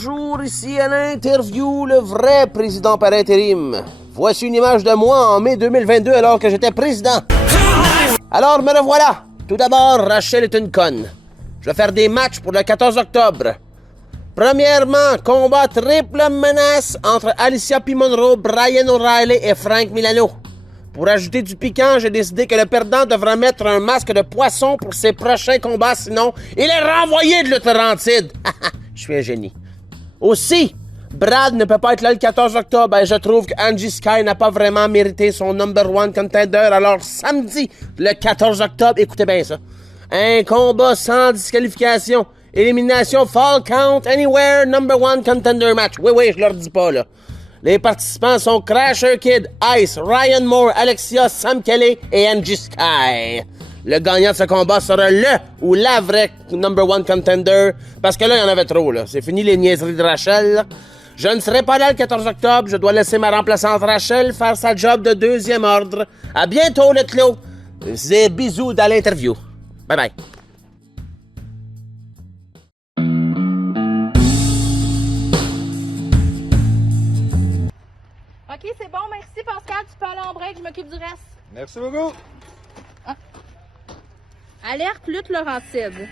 Bonjour, ici à l'interview, le vrai président par intérim. Voici une image de moi en mai 2022 alors que j'étais président. Alors me revoilà. Tout d'abord, Rachel est une conne. Je vais faire des matchs pour le 14 octobre. Premièrement, combat triple menace entre Alicia P. Monroe, Brian O'Reilly et Frank Milano. Pour ajouter du piquant, j'ai décidé que le perdant devra mettre un masque de poisson pour ses prochains combats, sinon il est renvoyé de l'Atlantide. Je suis un génie. Aussi, Brad ne peut pas être là le 14 octobre et je trouve que Angie Sky n'a pas vraiment mérité son number one contender. Alors samedi, le 14 octobre, écoutez bien ça, un combat sans disqualification, élimination, fall count, anywhere, number one contender match. Oui, je leur dis pas là. Les participants sont Crasher Kid, Ice, Ryan Moore, Alexia, Sam Kelly et Angie Sky. Le gagnant de ce combat sera le ou la vraie number one contender, parce que là, il y en avait trop, là. C'est fini les niaiseries de Rachel, là. Je ne serai pas là le 14 octobre. Je dois laisser ma remplaçante Rachel faire sa job de deuxième ordre. À bientôt, le clos. Des bisous dans l'interview. Bye bye. OK, c'est bon. Merci, Pascal. Tu peux aller en break. Je m'occupe du reste. Merci beaucoup. Ah. Alerte lutte Laurentide.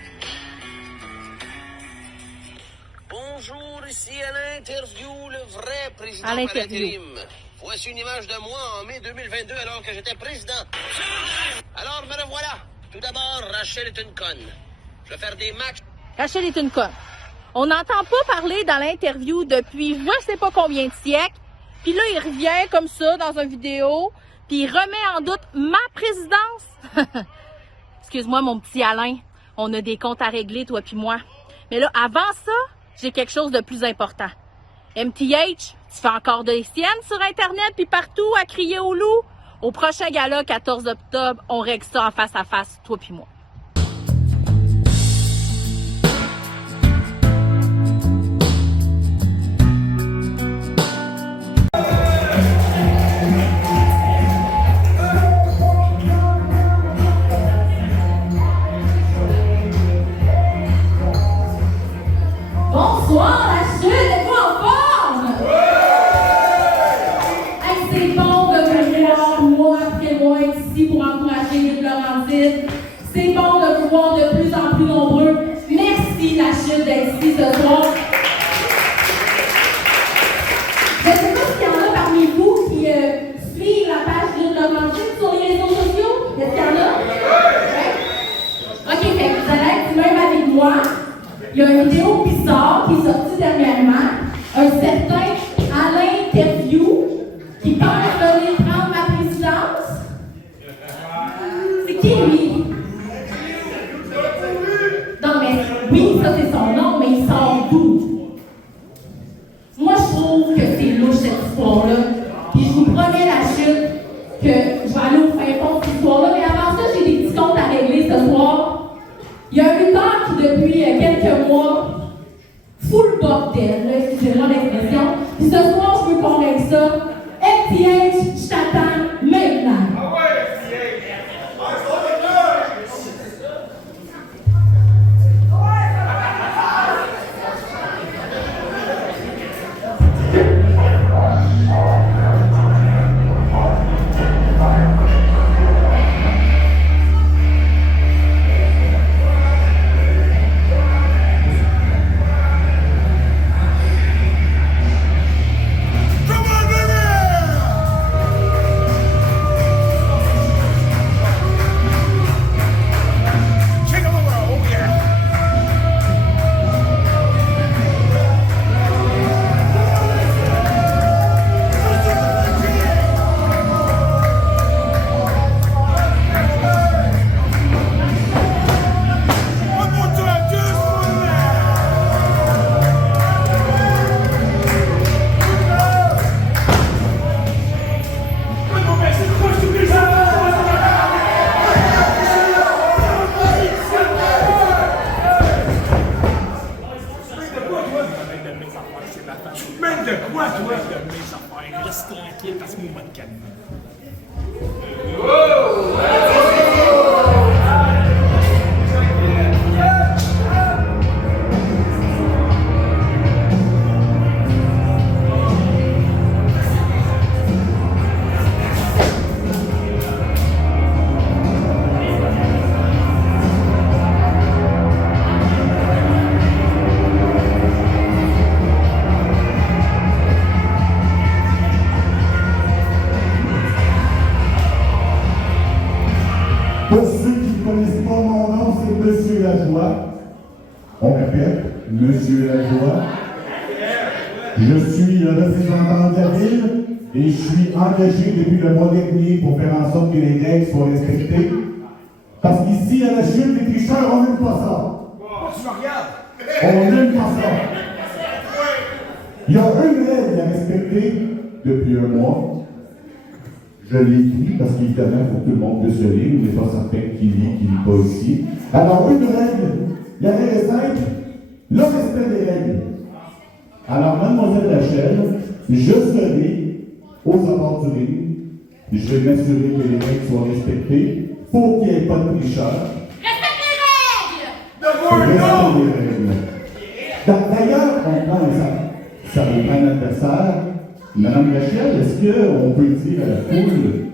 Bonjour, ici à l'interview, le vrai président À par l'interview. intérim. Voici une image de moi en mai 2022 alors que j'étais président. Alors me revoilà. Tout d'abord, Rachel est une conne. Je vais faire des matchs. Rachel est une conne. On n'entend pas parler dans l'interview depuis je sais pas combien de siècles. Puis là, il revient comme ça dans une vidéo. Puis il remet en doute ma présidence. Excuse-moi, mon petit Alain. On a des comptes à régler, toi puis moi. Mais là, avant ça, j'ai quelque chose de plus important. MTH, tu fais encore des siennes sur Internet puis partout à crier au loup? Au prochain gala, 14 octobre, on règle ça en face à face, toi puis moi. Bonsoir, la chute, êtes-vous en forme? Hey, c'est bon de vous voir mois après mois ici pour encourager les Laurentides. C'est bon de vous voir de plus en plus nombreux. Merci, la chute, d'être ici ce soir. Je ne sais pas s'il y en a parmi vous qui suivent la page Lutte Laurentide sur les réseaux sociaux. Est-ce qu'il y en a? Ouais? OK, fait que vous allez être même avec moi. Il y a une vidéo bizarre qui est sortie dernièrement. Un certain Alain Interview qui pense venir prendre ma présidence. C'est qui lui? Non mais oui, ça c'est son nom, mais il sort d'où? Moi je trouve que c'est louche cette histoire-là. Puis je vous promets la chute que je vais aller au fin fond de cette histoire-là. Mais avant ça, j'ai des petits comptes à régler ce soir. Il y a un lutteur qui, depuis quelques mois, fout le bordel, excusez-moi l'expression, Lajoie. On répète, Monsieur Lajoie. Je suis le représentant de la ville et je suis engagé depuis le mois dernier pour faire en sorte que les règles soient respectées. Parce qu'ici, à la chute des tricheurs, on n'aime pas ça. On n'aime pas ça. Il y a une règle à respecter depuis un mois. Je l'ai écrit parce qu'évidemment, il faut que tout le monde puisse le lire. On n'est pas certain qui lit pas ici. Alors, une règle. La règle est simple. Le respect des règles. Alors, mademoiselle Rachel, je serai aux abords du ring. Je vais m'assurer que les règles soient respectées pour qu'il n'y ait pas de tricheurs. Respectez les règles! D'ailleurs, on prend ça vous prend un adversaire. Madame Rachel, est-ce qu'on peut dire à la foule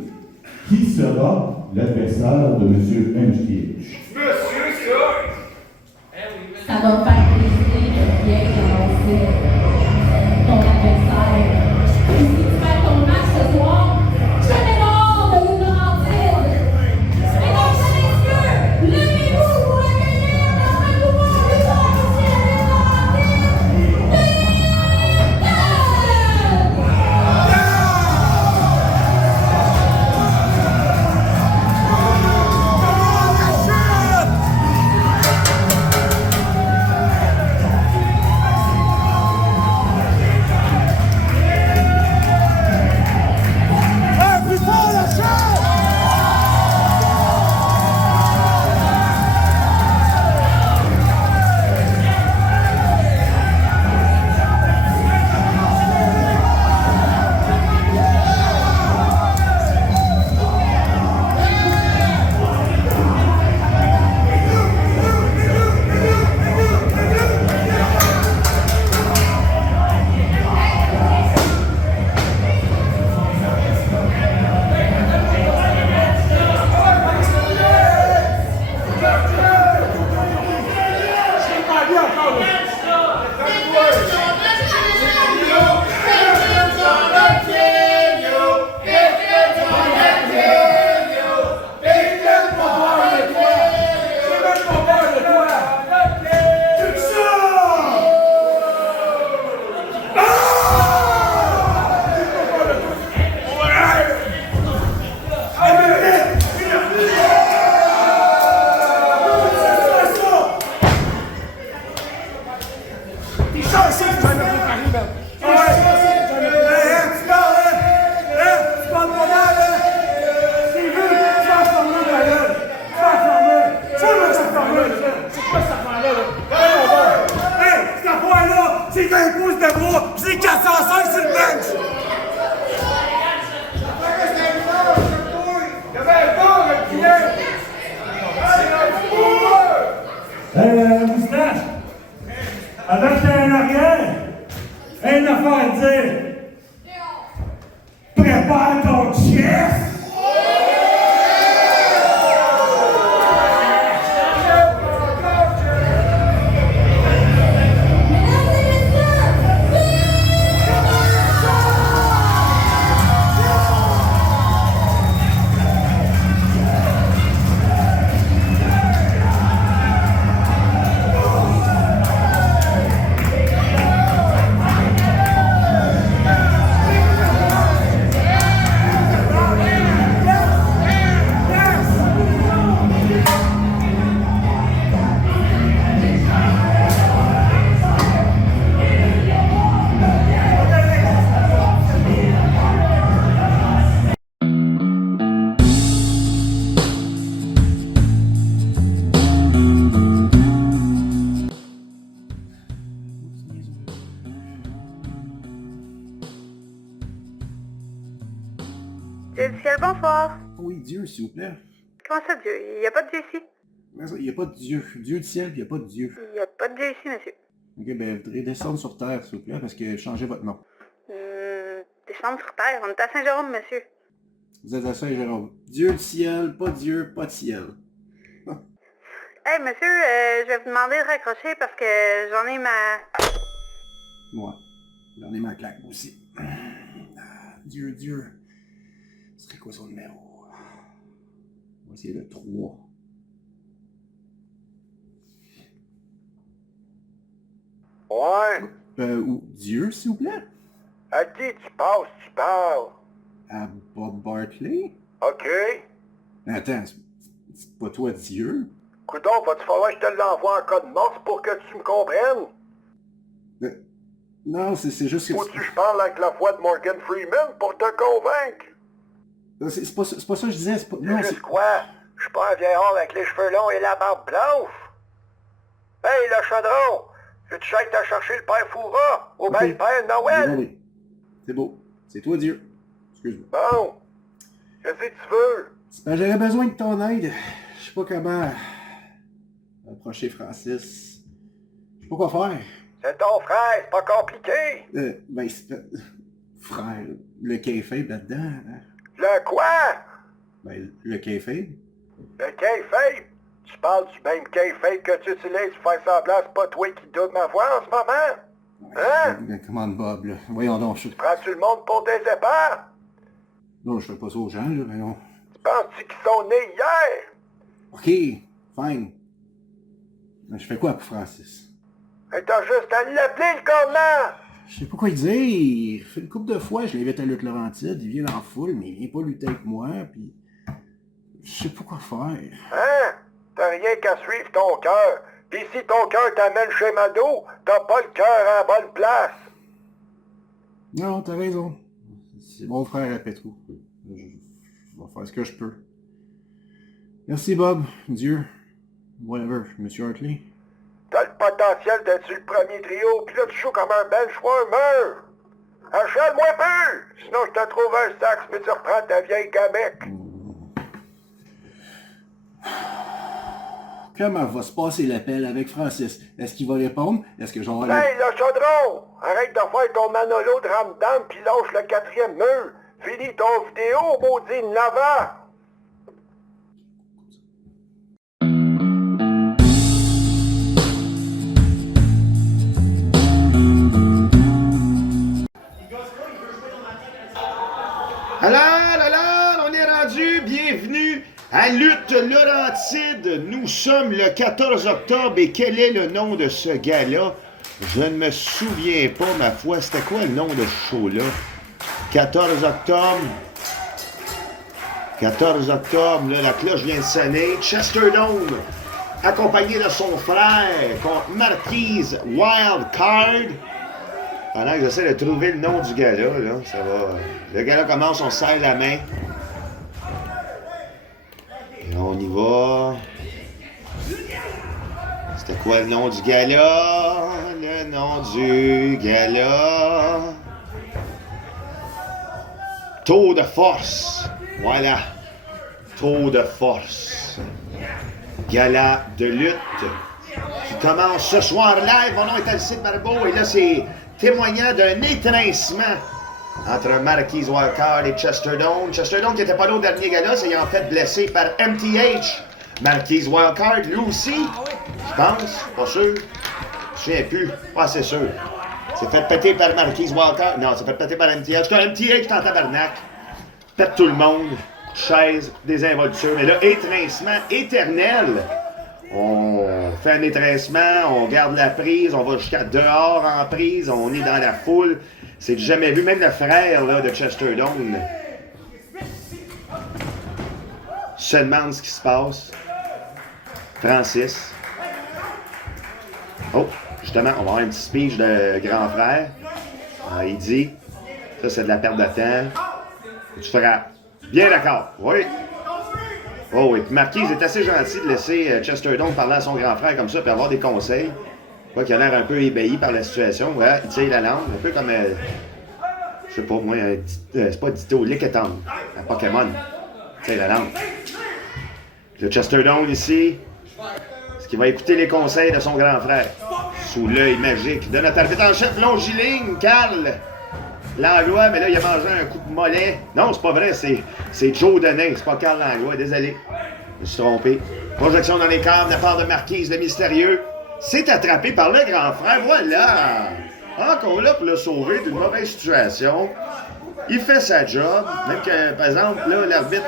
qui sera l'adversaire de M. Hemstich? Ça va me faire plaisir de bien annoncer ton adversaire. Et si tu fais ton match ce soir, je te demande de nous le remplir. Mesdames et messieurs, levez-vous pour accueillir notre nouveau lutteur officiel de la ville. Avec un arrière, une affaire à dire. Prépare ton chest! Dieu du ciel, bonsoir. Oui, Dieu, s'il vous plaît. Comment ça, Dieu? Il n'y a pas de Dieu ici. Il n'y a pas de Dieu. Dieu du ciel, puis il n'y a pas de Dieu. Il n'y a pas de Dieu ici, monsieur. Ok, ben, vous devez descendre sur terre, s'il vous plaît, parce que changez votre nom. Descendre sur terre. On est à Saint-Jérôme, monsieur. Vous êtes à Saint-Jérôme. Dieu du ciel, pas de ciel. Hey, monsieur, je vais vous demander de raccrocher parce que j'en ai ma... Ouais. J'en ai ma claque, moi aussi. Dieu. Ce serait quoi son numéro? On va essayer le 3. Ou Dieu, s'il vous plaît? À qui tu parles? À Bob Barkley? OK. Attends, c'est pas toi Dieu? Coudon, va-tu falloir que je te l'envoie en code morse pour que tu me comprennes? Non, c'est juste que... Faut-tu que je parle avec la voix de Morgan Freeman pour te convaincre? C'est pas ça que je disais, c'est pas... Non, Juste quoi? Je suis pas un vieillard avec les cheveux longs et la barbe blanche. Hey, le chaudron! Veux-tu que j'aille te chercher le père Foura? Ou bien le père Noël? Oui. C'est beau. C'est toi Dieu. Excuse-moi. Bon. Qu'est-ce que tu veux? J'aurais besoin de ton aide. Je sais pas comment approcher Francis. Je sais pas quoi faire. C'est ton frère, c'est pas compliqué. Ben, frère, le kayfabe là-dedans. Hein? Le quoi? Ben, le kayfabe. Le kayfabe? Tu parles du même kayfabe que tu utilises pour faire semblant, c'est pas toi qui double ma voix en ce moment? Hein? Comment Bob, là? Voyons donc, Prends-tu le monde pour des épars? Non, je fais pas ça aux gens, là, mais non. Tu penses-tu qu'ils sont nés hier? OK, fine. Je fais quoi pour Francis? Et t'as juste à l'appeler, le cornet! Je sais pas quoi dire. Fait une couple de fois, je l'invite à lutte Laurentide, il vient en foule, mais il vient pas lutter avec moi, puis... Je sais pas quoi faire. Hein? T'as rien qu'à suivre ton cœur. Pis si ton cœur t'amène chez Mado, t'as pas le cœur à la bonne place. Non, t'as raison. C'est mon frère à Pétrou. Je vais faire ce que je peux. Merci Bob, Dieu, whatever, Monsieur Hartley. T'as le potentiel d'être sur le premier trio, pis là tu joues comme un benchwarmer. Achète-moi plus! Sinon je te trouve un sax, mais tu reprends ta vieille gamique. Comment va se passer l'appel avec Francis? Est-ce qu'il va répondre? Est-ce que j'en vais... Hey, le chaudron! Arrête de faire ton Manolo de ramdam pis lâche le 4e mur. Finis ton vidéo, maudit Nava! Alors, on est rendu, bienvenue à Lutte Laurentide. Nous sommes le 14 octobre et quel est le nom de ce gars-là? Je ne me souviens pas, ma foi. C'était quoi le nom de ce show-là? 14 octobre. 14 octobre, là, la cloche vient de sonner. Chester Dome, accompagné de son frère, contre Marquise Wildcard. Pendant que j'essaie de trouver le nom du gars-là, ça va... Le gars-là commence, on serre la main. Et on y va. C'était quoi le nom du gars-là? Le nom du gars-là... Tour de force. Voilà. Tour de force. Gala de lutte qui commence ce soir live. Mon nom est Alcide Barbeau et là, c'est... témoignant d'un étrincement entre Marquise Wildcard et Chester Dome. Chester Dome qui était pas là au dernier gala, s'est en fait blessé par MTH. Marquise Wildcard, lui aussi, je pense, pas sûr. Je me souviens plus, pas assez sûr. C'est fait péter par Marquise Wildcard. Non, c'est fait péter par MTH. En tout cas, MTH est en tabarnak. Pète tout le monde. Chaise, des involtures. Mais là, étrincement éternel. On fait un étrincement, on garde la prise, on va jusqu'à dehors en prise, on est dans la foule. C'est jamais vu, même le frère là, de Chester Dome se demande ce qui se passe. Francis. Oh, justement, on va avoir un petit speech de grand frère. Il dit, ça c'est de la perte de temps. Tu frappes. Bien d'accord, oui. Oh oui, puis Marquise est assez gentil de laisser Chester Dome parler à son grand frère comme ça, puis avoir des conseils. Je vois qu'il a l'air un peu ébahi par la situation. Voilà, il tire la langue, un peu comme, je sais pas moi, c'est pas Ditto, Lickitung, un Pokémon. Il tire la langue. Le Chester Dome ici, est-ce qu'il va écouter les conseils de son grand frère? Sous l'œil magique de notre arbitre en chef longiligne, Carl Langlois, mais là, il a mangé un coup de mollet. Non, c'est pas vrai, c'est Joe Denain, c'est pas Carl Langlois, désolé. Je me suis trompé. Projection dans les câbles de la part de Marquise, le mystérieux. C'est attrapé par le grand frère, voilà! Encore là pour le sauver d'une mauvaise situation. Il fait sa job, même que, par exemple, là, l'arbitre,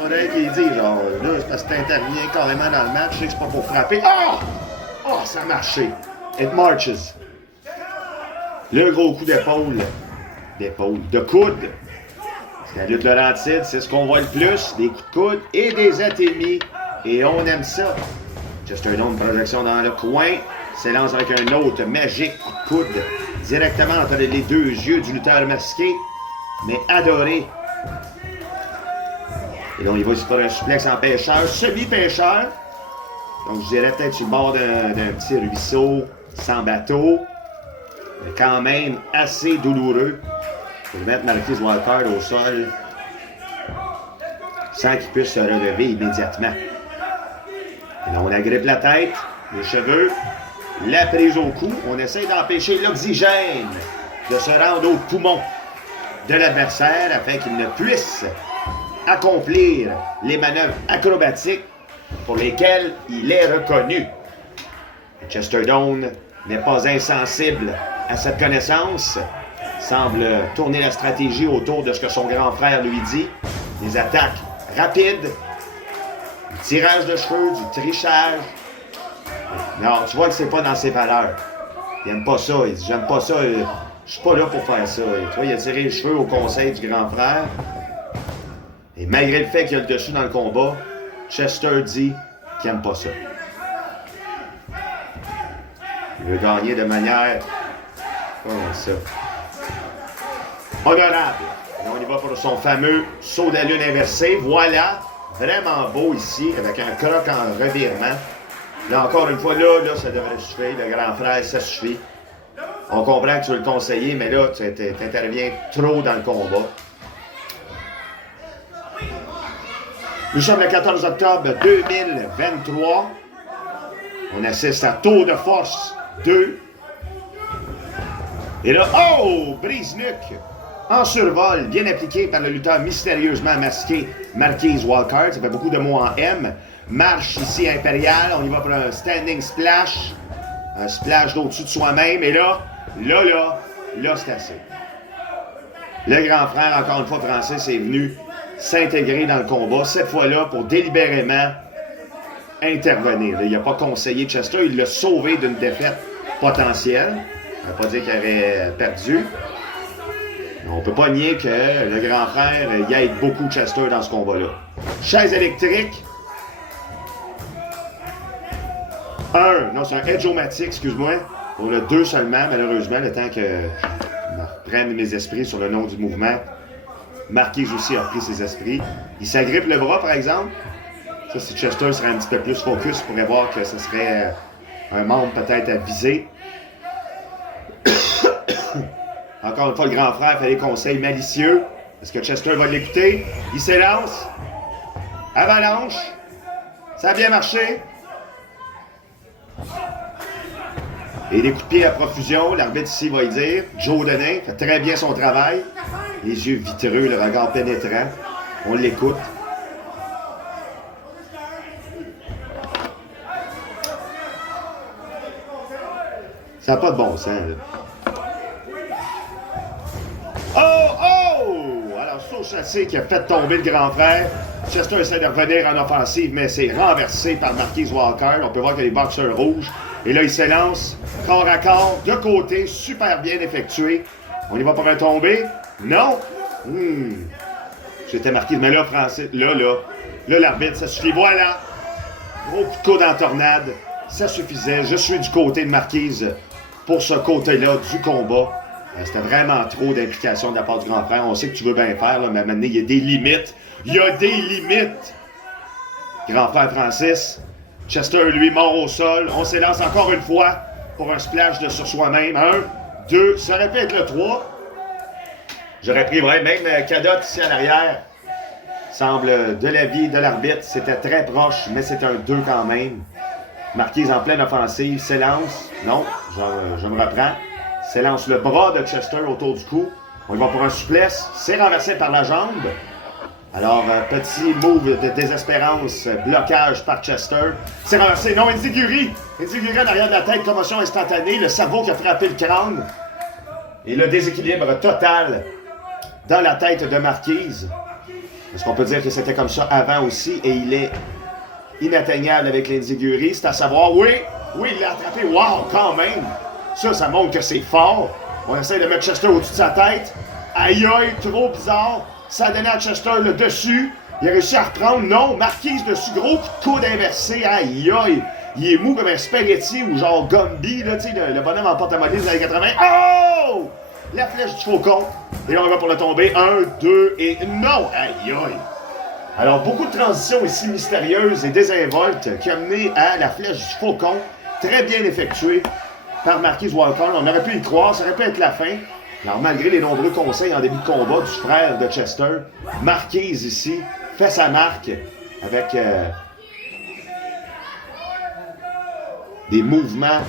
faudrait qu'il dise, genre, là, c'est parce que t'interviens carrément dans le match, je sais que c'est pas pour frapper. Oh! Oh, ça a marché. It marches. Le gros coup d'épaule. De coude. C'est la lutte laurentide, c'est ce qu'on voit le plus. Des coups de coude et des atémies. Et on aime ça. Chesterdome, projection dans le coin. S'élance avec un autre magique coup de coude. Directement entre les deux yeux du lutteur masqué. Mais adoré. Et là, on y va aussi pour un suplex en pêcheur, semi-pêcheur. Donc, je dirais peut-être sur le bord d'un petit ruisseau, sans bateau. Mais quand même assez douloureux. Pour mettre Marquise Walker au sol sans qu'il puisse se relever immédiatement. Et là, on agrippe la tête, les cheveux, la prise au cou. On essaie d'empêcher l'oxygène de se rendre aux poumons de l'adversaire afin qu'il ne puisse accomplir les manœuvres acrobatiques pour lesquelles il est reconnu. Chesterdome n'est pas insensible à cette connaissance. Semble tourner la stratégie autour de ce que son grand frère lui dit. Des attaques rapides, du tirage de cheveux, du trichage. Non, tu vois que c'est pas dans ses valeurs. Il aime pas ça. Il dit, j'aime pas ça. Je suis pas là pour faire ça. Et tu vois, il a tiré les cheveux au conseil du grand frère. Et malgré le fait qu'il a le dessus dans le combat, Chester dit qu'il aime pas ça. Il veut gagner de manière... Comment ça? Honorable. Et on y va pour son fameux saut de la lune inversé. Voilà. Vraiment beau ici, avec un croc en revirement. Là, encore une fois, là, ça devrait suffire. Le grand frère, ça suffit. On comprend que tu veux le conseiller, mais là, tu interviens trop dans le combat. Nous sommes le 14 octobre 2023. On assiste à Tour de Force 2. Et là, oh! Brise-nuque en survol, bien appliqué par le lutteur mystérieusement masqué Marquise Walker. Ça fait beaucoup de mots en M. Marche ici impériale. On y va pour un standing splash. Un splash d'au-dessus de soi-même. Et là, c'est assez. Le grand frère, encore une fois, Francis, est venu s'intégrer dans le combat. Cette fois-là, pour délibérément intervenir. Il n'a pas conseillé Chester. Il l'a sauvé d'une défaite potentielle. Ça ne veut pas dire qu'il avait perdu. On ne peut pas nier que le grand frère y aide beaucoup Chester dans ce combat-là. Chaise électrique. C'est un Edge-O-Matic, excuse-moi. Pour le 2 seulement, malheureusement, le temps que je reprenne mes esprits sur le nom du mouvement. Marquise aussi a repris ses esprits. Il s'agrippe le bras, par exemple. Ça, si Chester serait un petit peu plus focus, on pourrait voir que ce serait un membre peut-être à viser. Encore une fois, le grand frère fait des conseils malicieux. Est-ce que Chester va l'écouter? Il s'élance. Avalanche. Ça a bien marché. Et des coups de pied à profusion. L'arbitre ici va y dire. Joe Denain fait très bien son travail. Les yeux vitreux, le regard pénétrant. On l'écoute. Ça n'a pas de bon sens, là. Oh! Alors, saut chassé qui a fait tomber le grand frère. Chester essaie de revenir en offensive, mais c'est renversé par Marquise Walker. On peut voir qu'il y a des boxeurs rouges. Et là, il s'élance corps à corps, de côté, super bien effectué. On y va pour un tombé? Non? J'étais marqué, mais là, Francis, là, l'arbitre, ça suffit. Voilà! Gros coup de coude en tornade. Ça suffisait. Je suis du côté de Marquise pour ce côté-là du combat. C'était vraiment trop d'implication de la part du grand frère. On sait que tu veux bien faire, là, mais maintenant, il y a des limites. Il y a des limites! Grand frère Francis, Chester, lui, mort au sol. On s'élance encore une fois pour un splash de sur soi-même. 1, 2, ça aurait pu être le 3. J'aurais pris même Cadotte ici en arrière. Semble de l'avis de l'arbitre. C'était très proche, mais c'est un 2 quand même. Marquise en pleine offensive, s'élance. Non, je me reprends. S'élance le bras de Chester autour du cou. On y va pour un souplesse. C'est renversé par la jambe. Alors, petit move de désespérance, blocage par Chester. C'est renversé. Non, Enziguri. Enziguri en arrière de la tête, commotion instantanée. Le cerveau qui a frappé le crâne. Et le déséquilibre total dans la tête de Marquise. Est-ce qu'on peut dire que c'était comme ça avant aussi? Et il est inatteignable avec l'Enziguri. C'est à savoir, oui, il l'a attrapé. Wow, quand même. Ça montre que c'est fort. On essaie de mettre Chester au-dessus de sa tête. Aïe aïe, trop bizarre. Ça a donné à Chester le dessus. Il a réussi à reprendre. Non, Marquise dessus. Gros coup de coude inversé. Aïe aïe. Il est mou comme un spaghetti ou genre Gumby, là, tu sais, le bonhomme en porte-à-monnaie des années 80. Oh! La flèche du faucon. Et là, on va pour le tomber. 1, 2 et non! Aïe aïe. Alors, beaucoup de transitions ici mystérieuses et désinvoltes qui ont mené à la flèche du faucon. Très bien effectuée par Marquise Walker. On aurait pu y croire, ça aurait pu être la fin. Alors, malgré les nombreux conseils en début de combat du frère de Chester, Marquise ici fait sa marque avec des mouvements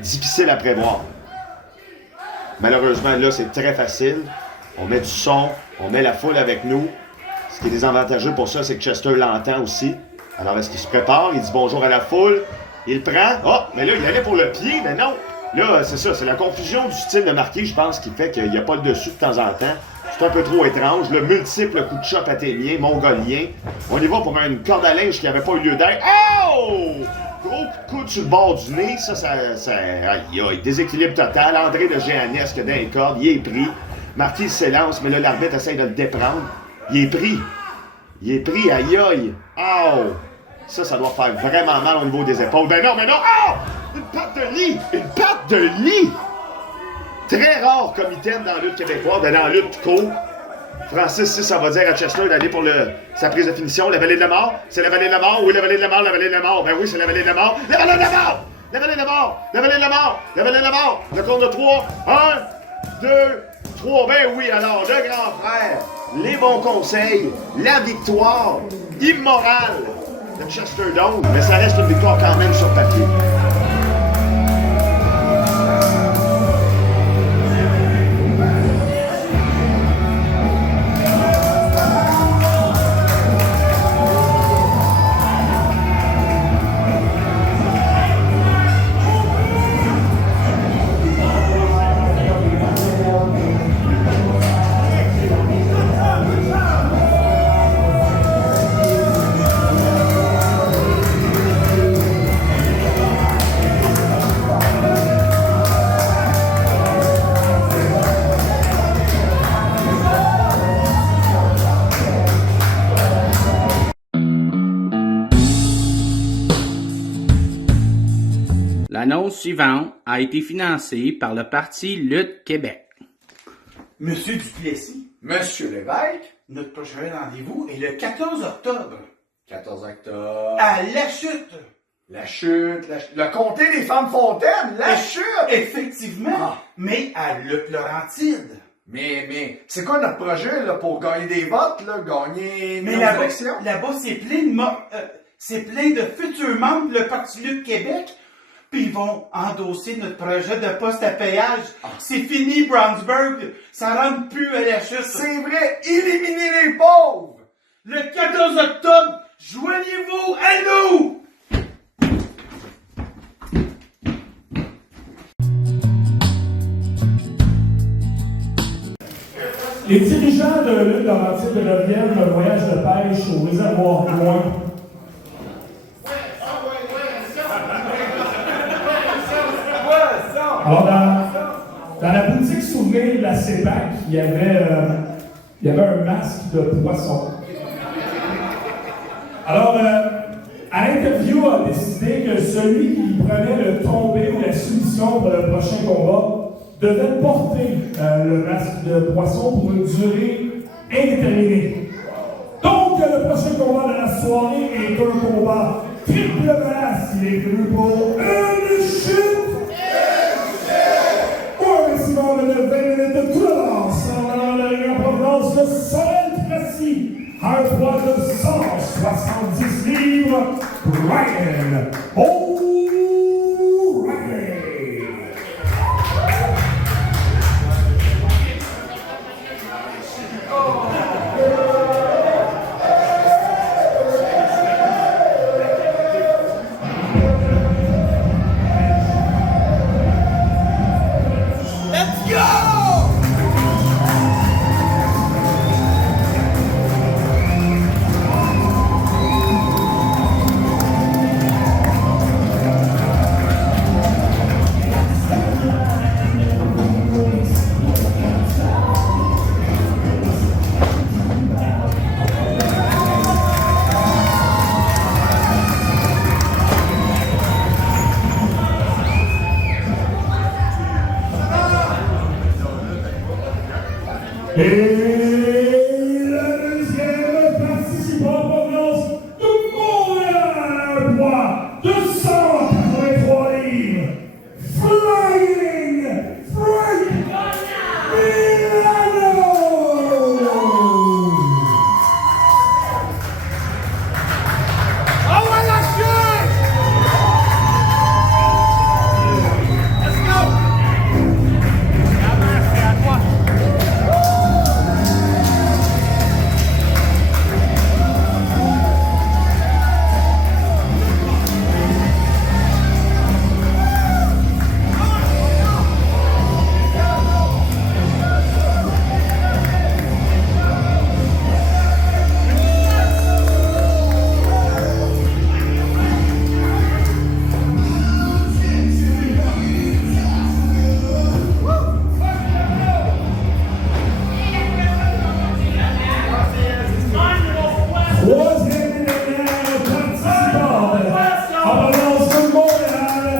difficiles à prévoir. Malheureusement, là, c'est très facile. On met du son, on met la foule avec nous. Ce qui est désavantageux pour ça, c'est que Chester l'entend aussi. Alors, est-ce qu'il se prépare? Il dit bonjour à la foule. Il prend. Oh, mais là, il allait pour le pied, mais non. Là, c'est ça, c'est la confusion du style de Marquis, je pense, qui fait qu'il n'y a pas le dessus de temps en temps. C'est un peu trop étrange. Le multiple coup de chop athénien, mongolien. On y va pour une corde à linge qui n'avait pas eu lieu d'être. Oh! Gros coup de coude sur le bord du nez. Ça aïe, aïe, déséquilibre total. André le géanesque dans les cordes, il est pris. Marquis s'élance, mais là, l'arbitre essaie de le déprendre. Il est pris. Il est pris, aïe, aïe. Oh! Ça doit faire vraiment mal au niveau des épaules. Ben non, mais non! Oh! Une patte de lit! Une patte de lit! Très rare comme item dans la lutte québécoise, dans la lutte court. Francis, si ça va dire à Chester d'aller pour sa prise de finition, la vallée de la mort. C'est la vallée de la mort? Oui, la vallée de la mort, la vallée de la mort. Ben oui, c'est la vallée de la mort. La vallée de la mort! La vallée de la mort! La vallée de la mort! La vallée de la mort! Le compte de 3. 1, 2, 3. Ben oui, alors, le grand frère, les bons conseils, la victoire immorale de Chester Dome. Mais ça reste une victoire quand même sur papier. L'annonce suivante a été financée par le Parti Lutte Québec. Monsieur Duplessis. Monsieur Lévesque. Notre prochain rendez-vous est le 14 octobre. 14 octobre. À La Chute. La Chute. Le comté des femmes fontaines. La Chute. Effectivement. Ah. Mais à Lutte-Laurentide. Mais, c'est quoi notre projet, là, pour gagner des votes, là, gagner une élection? Là-bas, c'est plein de futurs membres du Parti Lutte Québec. Puis ils vont endosser notre projet de poste à péage. Ah. C'est fini, Brownsburg. Ça rentre plus à la chute. C'est vrai, éliminez les pauvres! Le 14 octobre, joignez-vous à nous! Les dirigeants de Lutte-Laurentide reviennent le voyage de pêche au réservoir loin. Alors, dans la boutique souvenir de la CEPAC, il y avait un masque de poisson. Alors, à l'interview, on a décidé que celui qui prenait le tombé ou la soumission pour le prochain combat devait porter le masque de poisson pour une durée indéterminée. Donc, le prochain combat de la soirée est un combat triple menace. Il est prévu pour une chute! Pour un maximum de 20 minutes de tout d'avance, en la provenance de Sorel Tracy, un poids de 170 livres, Brian O'Reilly. Et le deuxième participant provenance de Montréal, un poids de 183 livres, Flying Frank Milano! Ah ouais, la chute! Let's go! C'est à toi. Troisième et dernière participante, en provenance de Montréal,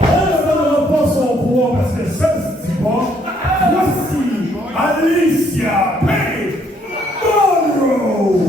on ne donnera pas son poids parce que ça se dit pas. Voici Alicia P. Monroe!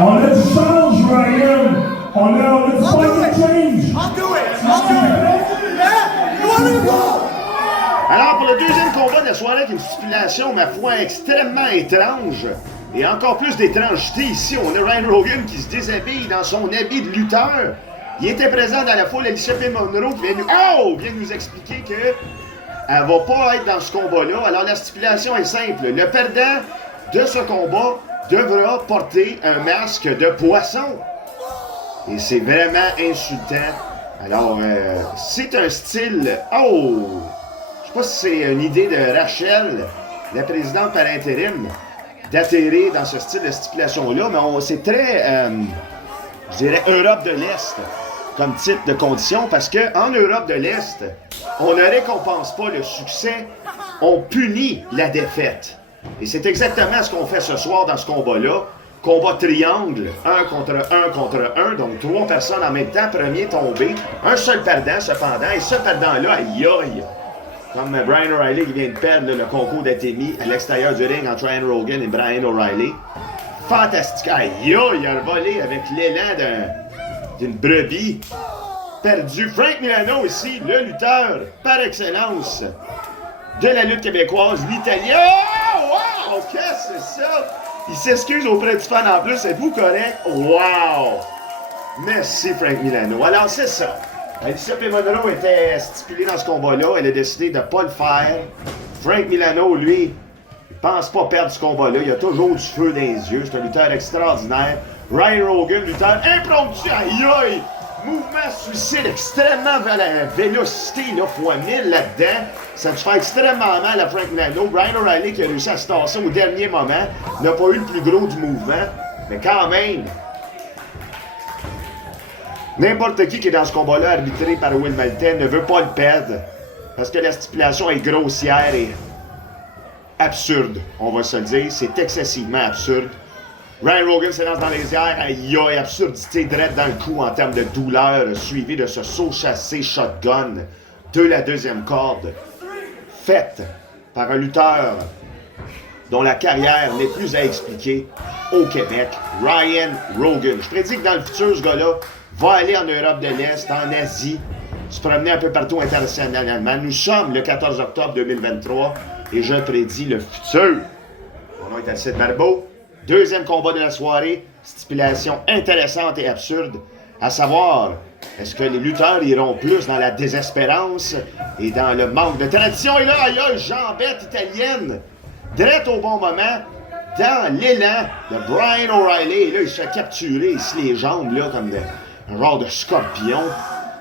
On a du change, Ryan. On a du pocket change. Alors, pour le deuxième combat de la soirée, avec une stipulation, ma foi, extrêmement étrange, et encore plus d'étrangeté ici, on a Ryan Rogan qui se déshabille dans son habit de lutteur. Il était présent dans la foule, Alicia P. Monroe, qui vient nous expliquer que elle va pas être dans ce combat-là. Alors, la stipulation est simple. Le perdant de ce combat devra porter un masque de poisson. Et c'est vraiment insultant. Alors, c'est un style... Oh! Je sais pas si c'est une idée de Rachel, la présidente par intérim, d'atterrir dans ce style de stipulation-là, mais c'est très... je dirais, Europe de l'Est comme type de condition, parce qu'en Europe de l'Est, on ne récompense pas le succès, on punit la défaite. Et c'est exactement ce qu'on fait ce soir dans ce combat-là. Combat triangle, 1 contre 1, donc 3 personnes en même temps, premier tombé, un seul perdant cependant, et ce perdant-là, aïe aïe, comme Brian O'Reilly qui vient de perdre le concours d'Atemi à l'extérieur du ring entre Ryan Rogan et Brian O'Reilly. Fantastique, aïe aïe, il a volé avec l'élan d'une brebis. Perdu. Frank Milano ici, le lutteur par excellence de la lutte québécoise, l'Italien. Oh, wow! Qu'est-ce que c'est ça? Il s'excuse auprès du fan en plus. Êtes-vous correct? Wow! Merci, Frank Milano. Alors, c'est ça. Alicia Monroe était stipulée dans ce combat-là. Elle a décidé de ne pas le faire. Frank Milano, lui, il pense pas perdre ce combat-là. Il a toujours du feu dans les yeux. C'est un lutteur extraordinaire. Ryan Rogan, lutteur impromptu. Aïe aïe! Mouvement suicide extrêmement vélocité, là, fois 1000 là-dedans. Ça te fait extrêmement mal à Frank Milano. Brian O'Reilly qui a réussi à se tasser au dernier moment. N'a pas eu le plus gros du mouvement. Mais quand même, n'importe qui est dans ce combat-là, arbitré par Will Malten, ne veut pas le perdre. Parce que la stipulation est grossière et absurde, on va se le dire. C'est excessivement absurde. Ryan Rogan s'élance dans les airs, aïe aïe, absurdité direct dans le cou en termes de douleur, suivi de ce saut chassé shotgun de la deuxième corde, faite par un lutteur dont la carrière n'est plus à expliquer au Québec, Ryan Rogan. Je prédis que dans le futur, ce gars-là va aller en Europe de l'Est, en Asie, se promener un peu partout internationalement. Nous sommes le 14 octobre 2023 et je prédis le futur. Mon nom est Alcide Barbeau. Deuxième combat de la soirée, stipulation intéressante et absurde, à savoir, est-ce que les lutteurs iront plus dans la désespérance et dans le manque de tradition? Et là, aïe aïe, jambette italienne, direct au bon moment, dans l'élan de Brian O'Reilly. Et là, il se fait capturer ici les jambes, là, comme un genre de scorpion.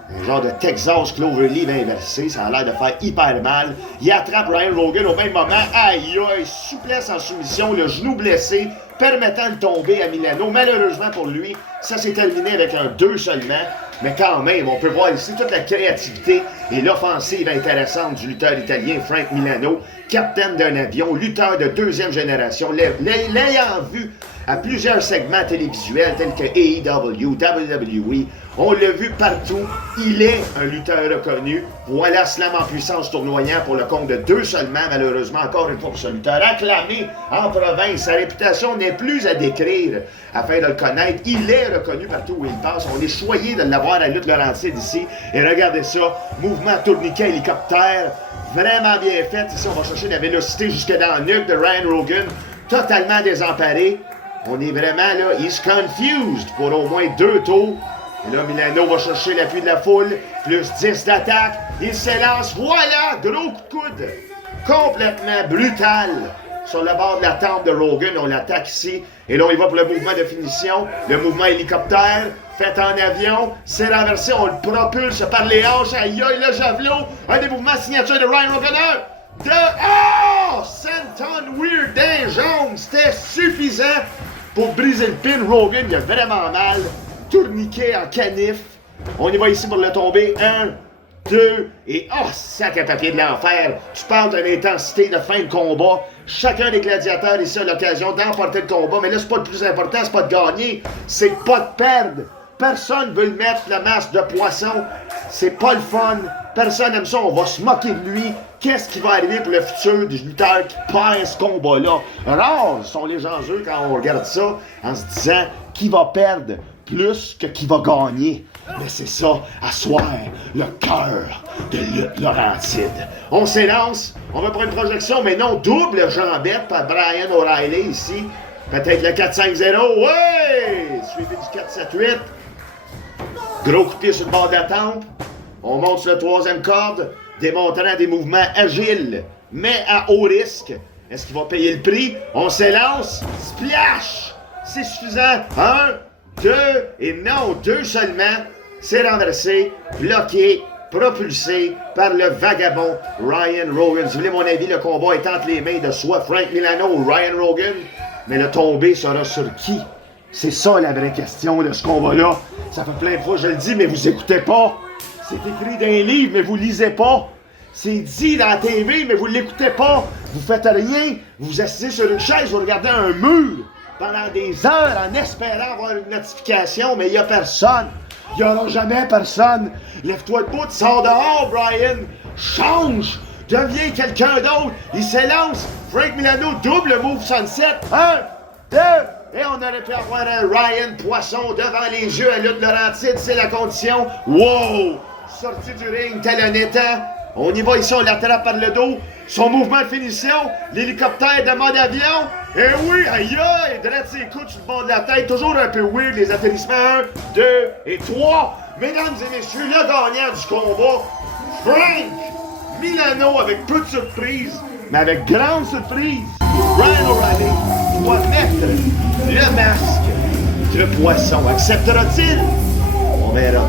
Un genre de Texas Cloverleaf inversé, ça a l'air de faire hyper mal. Il attrape Ryan Rogan au même moment. Aïe aïe, souplesse en soumission, le genou blessé, permettant de tomber à Milano. Malheureusement pour lui, ça s'est terminé avec un 2 seulement. Mais quand même, on peut voir ici toute la créativité et l'offensive intéressante du lutteur italien Frank Milano, capitaine d'un avion, lutteur de deuxième génération, l'ayant vu à plusieurs segments télévisuels tels que AEW, WWE. On l'a vu partout. Il est un lutteur reconnu. Voilà Slam en puissance tournoyant pour le compte de 2 seulement, malheureusement, encore une fois pour ce lutteur acclamé en province. Sa réputation n'est plus à décrire afin de le connaître. Il est reconnu partout où il passe. On est choyé de l'avoir à la lutte Laurentide ici. Et regardez ça, mouvement tourniquet hélicoptère, vraiment bien fait. Ici, on va chercher la vélocité jusque dans le nuque de Ryan Rogan, totalement désemparé. On est vraiment là, he's confused pour au moins 2 tours. Et là, Milano va chercher l'appui de la foule, plus 10 d'attaque. Il s'élance, voilà, gros coup de coude, complètement brutal. Sur le bord de la tempe de Rogan, on l'attaque ici. Et là, il va pour le mouvement de finition, le mouvement hélicoptère, fait en avion, c'est renversé, on le propulse par les hanches. Aïe aïe, le javelot, un des mouvements signature de Ryan Rogan. Oh! Senton Weird d'un jaune, c'était suffisant pour briser le pin. Rogan, il a vraiment mal. Tourniquet en canif. On y va ici pour le tomber. 1, 2, et oh, sac à papier de l'enfer. Tu parles d'une intensité de fin de combat. Chacun des gladiateurs ici a l'occasion d'emporter le combat. Mais là, c'est pas le plus important, c'est pas de gagner. C'est pas de perdre. Personne veut le mettre le masque de poisson. C'est pas le fun. Personne aime ça. On va se moquer de lui. Qu'est-ce qui va arriver pour le futur du lutteur qui perd ce combat-là? Rares sont les enjeux quand on regarde ça en se disant qui va perdre plus que qui va gagner. Mais c'est ça, à soir, le cœur de lutte Laurentide. On s'élance, on va prendre une projection, mais non, double jambette par Brian O'Reilly ici. Peut-être le 4-5-0, ouais! Suivi du 4-7-8. Gros coup de pied sur le bord de la tempe. On monte sur la 3e corde, démontrant des mouvements agiles, mais à haut risque. Est-ce qu'il va payer le prix? On s'élance, splash! C'est suffisant. 1, 2, et non, 2 seulement. C'est renversé, bloqué, propulsé par le vagabond Ryan Rogan. Si vous voulez mon avis, le combat est entre les mains de soit Frank Milano ou Ryan Rogan, mais le tombé sera sur qui? C'est ça la vraie question de ce combat-là. Ça fait plein de fois que je le dis, mais vous écoutez pas. C'est écrit dans un livre, mais vous lisez pas. C'est dit dans la TV, mais vous l'écoutez pas. Vous faites rien. Vous vous asseyez sur une chaise, vous regardez un mur pendant des heures en espérant avoir une notification, mais il n'y a personne. Il n'y aura jamais personne. Lève-toi debout, sors dehors, Brian. Change. Deviens quelqu'un d'autre. Il s'élance. Frank Milano double move sunset. 1, 2, et on aurait pu avoir un Ryan Poisson devant les yeux à Lutte Laurentide, c'est la condition. Wow! Sorti du ring, talonnettant. On y va ici, on l'attrape par le dos. Son mouvement de finition, l'hélicoptère de mode avion. Et oui, aïe aïe, drette ses coudes sur le bord de la tête. Toujours un peu weird, les atterrissements. 1, 2 et 3. Mesdames et messieurs, le gagnant du combat, Frank Milano, avec peu de surprise, mais avec grande surprise, Ryan O'Reilly doit mettre le masque de Poisson. Acceptera-t-il? On verra.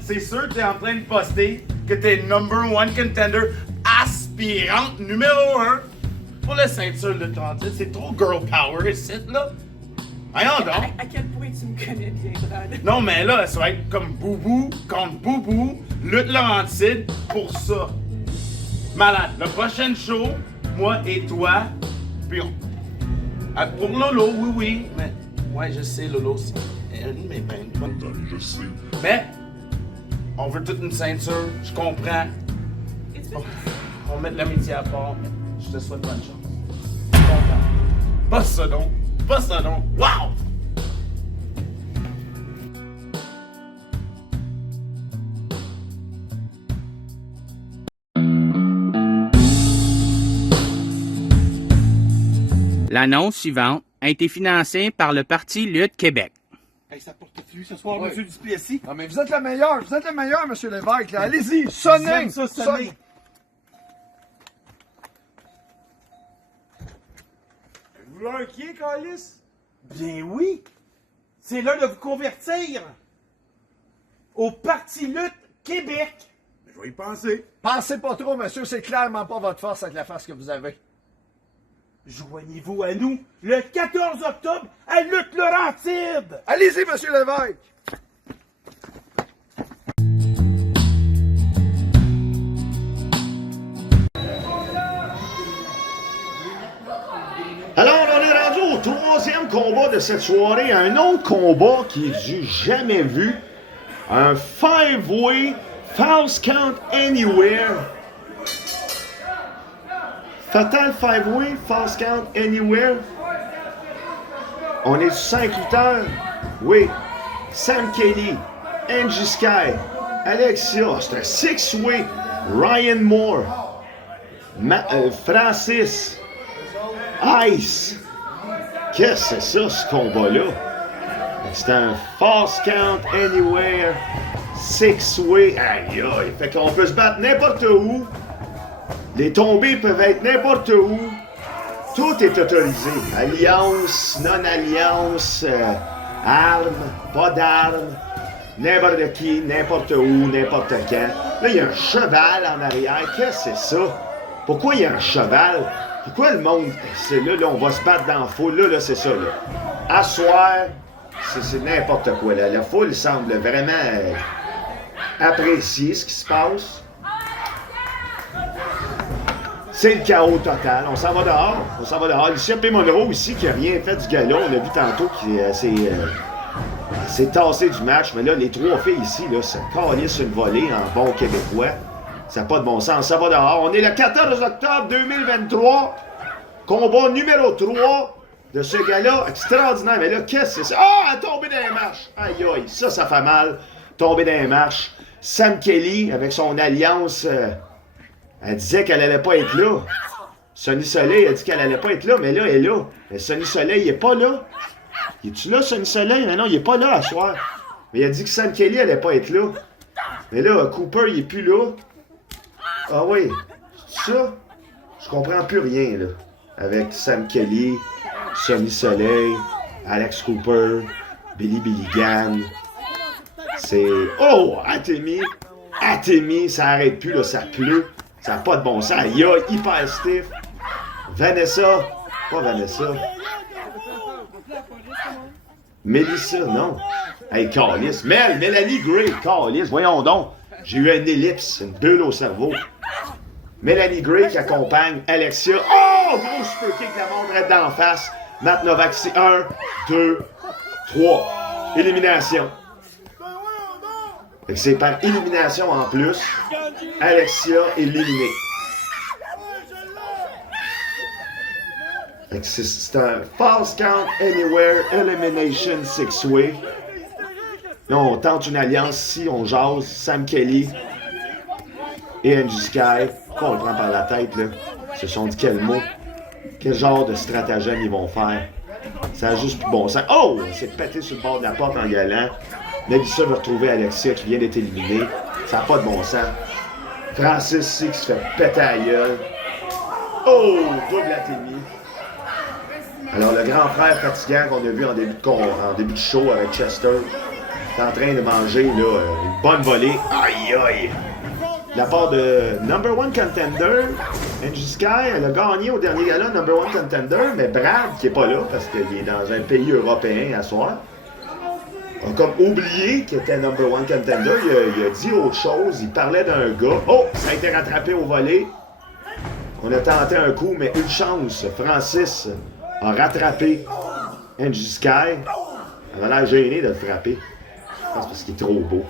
C'est sûr que t'es en train de poster que t'es #1 contender aspirante numéro 1 pour la ceinture de Laurentide. C'est trop girl power ici, là. Voyons donc. À quel point tu me connais bien, Brad? Non, mais là, ça va être comme Boubou contre Boubou, Lutte Laurentide pour ça. Malade. Le prochain show, moi et toi, puis on... pour Lolo, oui, mais... Ouais, je sais, Lolo, c'est une de mes peines. Je sais. Mais... on veut toute une ceinture, je comprends. On va mettre l'amitié à part, mais je te souhaite bonne chance. Content. Pas ça donc. Pas ça donc. Wow! L'annonce suivante a été financée par le Parti Lutte Québec. Hey, ça porte-tu ce soir, monsieur Duplessis? Non, mais vous êtes le meilleur, monsieur Lévesque. Là. Allez-y, sonnez! Sonnez! Vous voulez un qui, Calis? Bien oui! C'est l'heure de vous convertir au Parti Lutte Québec! Je vais y penser. Pensez pas trop, monsieur, c'est clairement pas votre force avec la face que vous avez. Joignez-vous à nous le 14 octobre à Lutte Laurentide! Allez-y, monsieur Lévesque! Alors, on est rendu au troisième combat de cette soirée, un autre combat qui est du jamais vu, un 5-way False Count Anywhere. Fatal 5-way False Count Anywhere. On est sur 5 lutteurs. Oui. Sam Kelly, Angie Sky, Alexia. C'est un 6-way Ryan Moore, Francis, Ice. Qu'est-ce que c'est ça, ce combat-là? C'est un False Count Anywhere 6-way. Aïe aïe. Fait qu'on peut se battre n'importe où. Les tombées peuvent être n'importe où. Tout est autorisé. Alliance, non-alliance, armes, pas d'armes, n'importe qui, n'importe où, n'importe quand. Là, il y a un cheval en arrière. Qu'est-ce que c'est ça? Pourquoi il y a un cheval? Pourquoi le monde... C'est là, on va se battre dans la foule. Là, c'est ça, là. À soir, c'est n'importe quoi, là. La foule semble vraiment apprécier ce qui se passe. C'est le chaos total. On s'en va dehors. On s'en va dehors. Lucien P. Monroe ici, qui a rien fait du gala. On l'a vu tantôt qui s'est tassé du match. Mais là, les trois filles ici, là, se calissent une volée en bon québécois. Ça n'a pas de bon sens. Ça va dehors. On est le 14 octobre 2023. Combat numéro 3 de ce gars-là. Extraordinaire. Mais là, qu'est-ce que c'est ça? Ah, tomber dans les marches. Aïe, aïe. Ça fait mal. Tomber dans les marches. Sam Kelly, avec son alliance, elle disait qu'elle allait pas être là. Sonny Soleil a dit qu'elle allait pas être là, mais là, elle est là. Mais Sonny Soleil, il est pas là. Il est-tu là, Sonny Soleil? Mais non, il est pas là à soir. Mais il a dit que Sam Kelly allait pas être là. Mais là, Cooper, il est plus là. Ah oui, ça, je comprends plus rien, là. Avec Sam Kelly, Sonny Soleil, Alex Cooper, Billy Gunn. C'est... Oh, Atemi, ça arrête plus, là, ça pleut. Ça n'a pas de bon sens. Il y a hyper stiff. Vanessa, pas Vanessa. Mélissa, non. Hey, Callis. Mélanie Gray, Callis, voyons donc. J'ai eu une ellipse, une bulle au cerveau. Mélanie Gray qui accompagne Alexia. Oh, gros super kick, la montre est d'en face. Matt Novak, c'est 1, 2, 3. Élimination. C'est par élimination en plus. Alexia éliminée. C'est un False Count Anywhere Elimination 6-Way. Là, on tente une alliance ici, on jase. Sam Kelly et Angie Sky. Pourquoi on le prend par la tête, là? Ils se sont dit quel mot? Quel genre de stratagème ils vont faire? Ça a juste plus bon sens. Oh! On s'est pété sur le bord de la porte en gueulant. Mélissa va retrouver Alexia qui vient d'être éliminée. Ça n'a pas de bon sens. Francis ici qui se fait péter à la gueule. Oh! Double Athémie. Alors, le grand frère fatigant qu'on a vu en début de show avec Chester est en train de manger là, une bonne volée. Aïe aïe! De la part de number one contender, Angie Sky, elle a gagné au dernier gala number one contender, mais Brad, qui n'est pas là parce qu'il est dans un pays européen à soir, a comme oublié qu'il était number one contender. Il a dit autre chose, il parlait d'un gars. Oh! Ça a été rattrapé au volet. On a tenté un coup, mais une chance. Francis a rattrapé Angie Sky. Elle a l'air gênée de le frapper. Je pense parce qu'il est trop beau.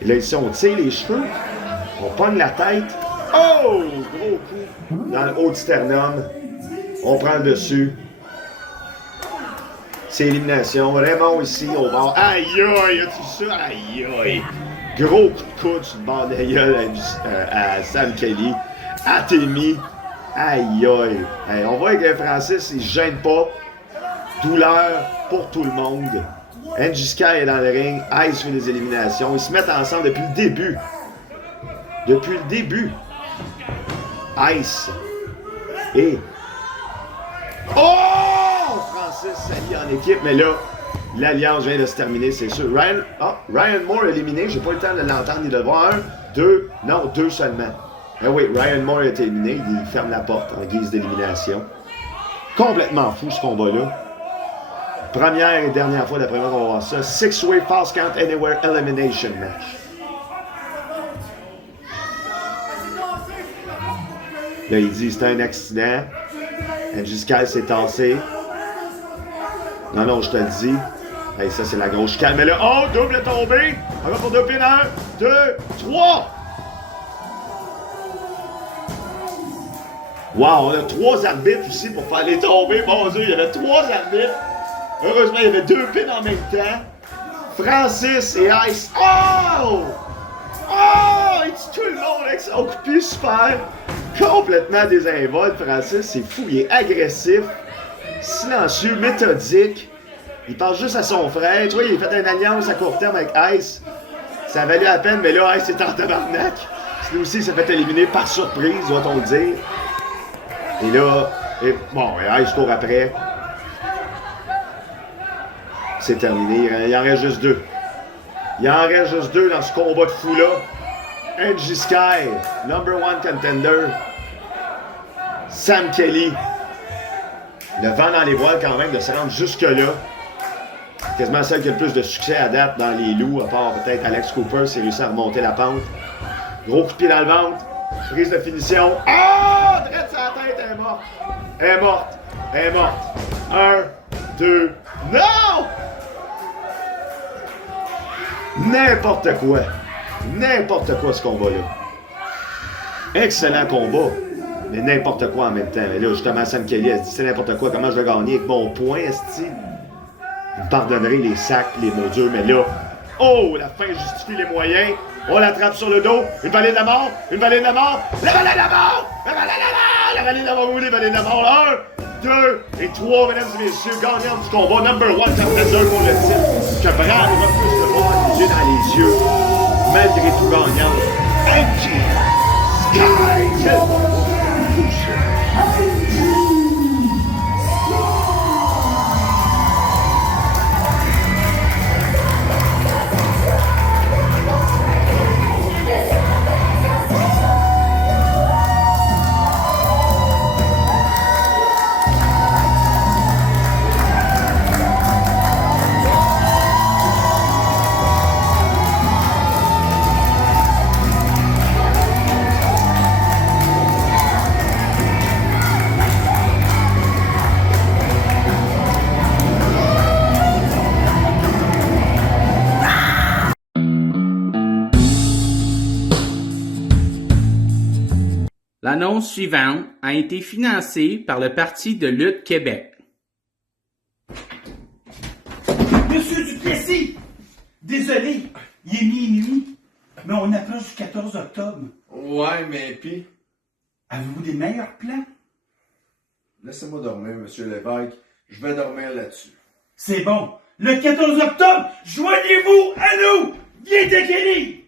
Et là, ici, on tire les cheveux. On pogne la tête. Oh! Gros coup dans le haut du sternum. On prend le dessus. C'est élimination. Raymond ici au bord. Aïe aïe! As-tu ça? Aïe aïe! Gros coup de coude sur le bord de la gueule à Sam Kelly. Athémie. Aïe aïe! Hey, on voit que Francis, il se gêne pas. Douleur pour tout le monde. Angie Sky est dans le ring. Ice fait les éliminations. Ils se mettent ensemble depuis le début. Depuis le début. Ice. Et... Oh! Francis s'allie en équipe, mais là, l'alliance vient de se terminer, c'est sûr. Ryan Moore éliminé. J'ai pas eu le temps de l'entendre ni de le voir. 1, 2, non, 2 seulement. Ah oui, Ryan Moore est éliminé. Il ferme la porte en guise d'élimination. Complètement fou ce combat-là. Première et dernière fois d'après moi qu'on va voir ça. 6-Way False Count Anywhere Elimination Match. Là, il dit c'est un accident. Angie Sky s'est tassé. Non, je te le dis. Hey, ça, c'est la grosse chicane. Mais là, oh, double tombé. On va pour 2 pins. 1, 2, 3. Wow, on a 3 arbitres ici pour faire les tomber. Mon Dieu, il y avait 3 arbitres. Heureusement, il y avait 2 pins en même temps. Francis et Ice. Oh! Oh! Il tue tout le monde avec son coup de pied super. Complètement désinvolte, Francis. C'est fou. Il est agressif, silencieux, méthodique. Il pense juste à son frère. Tu vois, il a fait une alliance à court terme avec Ice. Ça a valu la peine, mais là, Ice est en tabarnak. Lui aussi, il s'est fait éliminer par surprise, doit-on le dire. Et là, il se court après. C'est terminé. Il en reste juste 2. Il en reste juste 2 dans ce combat de fou-là. NJ Sky, number 1 contender. Sam Kelly. Le vent dans les voiles quand même de se rendre jusque-là. Quasiment celle qui a le plus de succès à date dans les loups, à part peut-être Alex Cooper, s'est réussi à remonter la pente. Gros coup de pied dans le ventre. Prise de finition. Ah! Drette sur la tête, elle est morte. Elle est morte. Elle est morte. 1, 2, non! N'importe quoi. N'importe quoi ce combat-là. Excellent combat. Mais n'importe quoi en même temps. Mais là, justement, Sam Kelly a dit c'est n'importe quoi. Comment je vais gagner avec mon point, esti? Vous me pardonnerez les sacs, les mots durs, mais là, oh, la fin justifie les moyens. On l'attrape sur le dos. Une vallée de la mort. Une vallée de la mort. La vallée de la mort. La vallée de la mort. La vallée de la mort. Les vallées de la mort. 1, 2 et 3, mesdames et messieurs. Gagnant du combat. Number 1 contender pour le titre. Que Brad refuse de voir les yeux dans les yeux. Malgré tout gagnant. NJ Sky. Quel fou ça. L'annonce suivante a été financée par le Parti de lutte Québec. Monsieur Duplessis, désolé, il est minuit, mais on approche du 14 octobre. Ouais, mais pis? Avez-vous des meilleurs plans? Laissez-moi dormir, monsieur Lévesque. Je vais dormir là-dessus. C'est bon. Le 14 octobre, joignez-vous à nous! Viens de Kelly!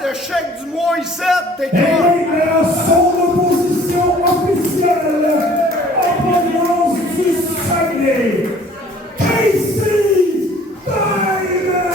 Le chèque du mois ici, t'es quoi? Alors, son opposition officielle en provenance du Saguenay, Casey Biden!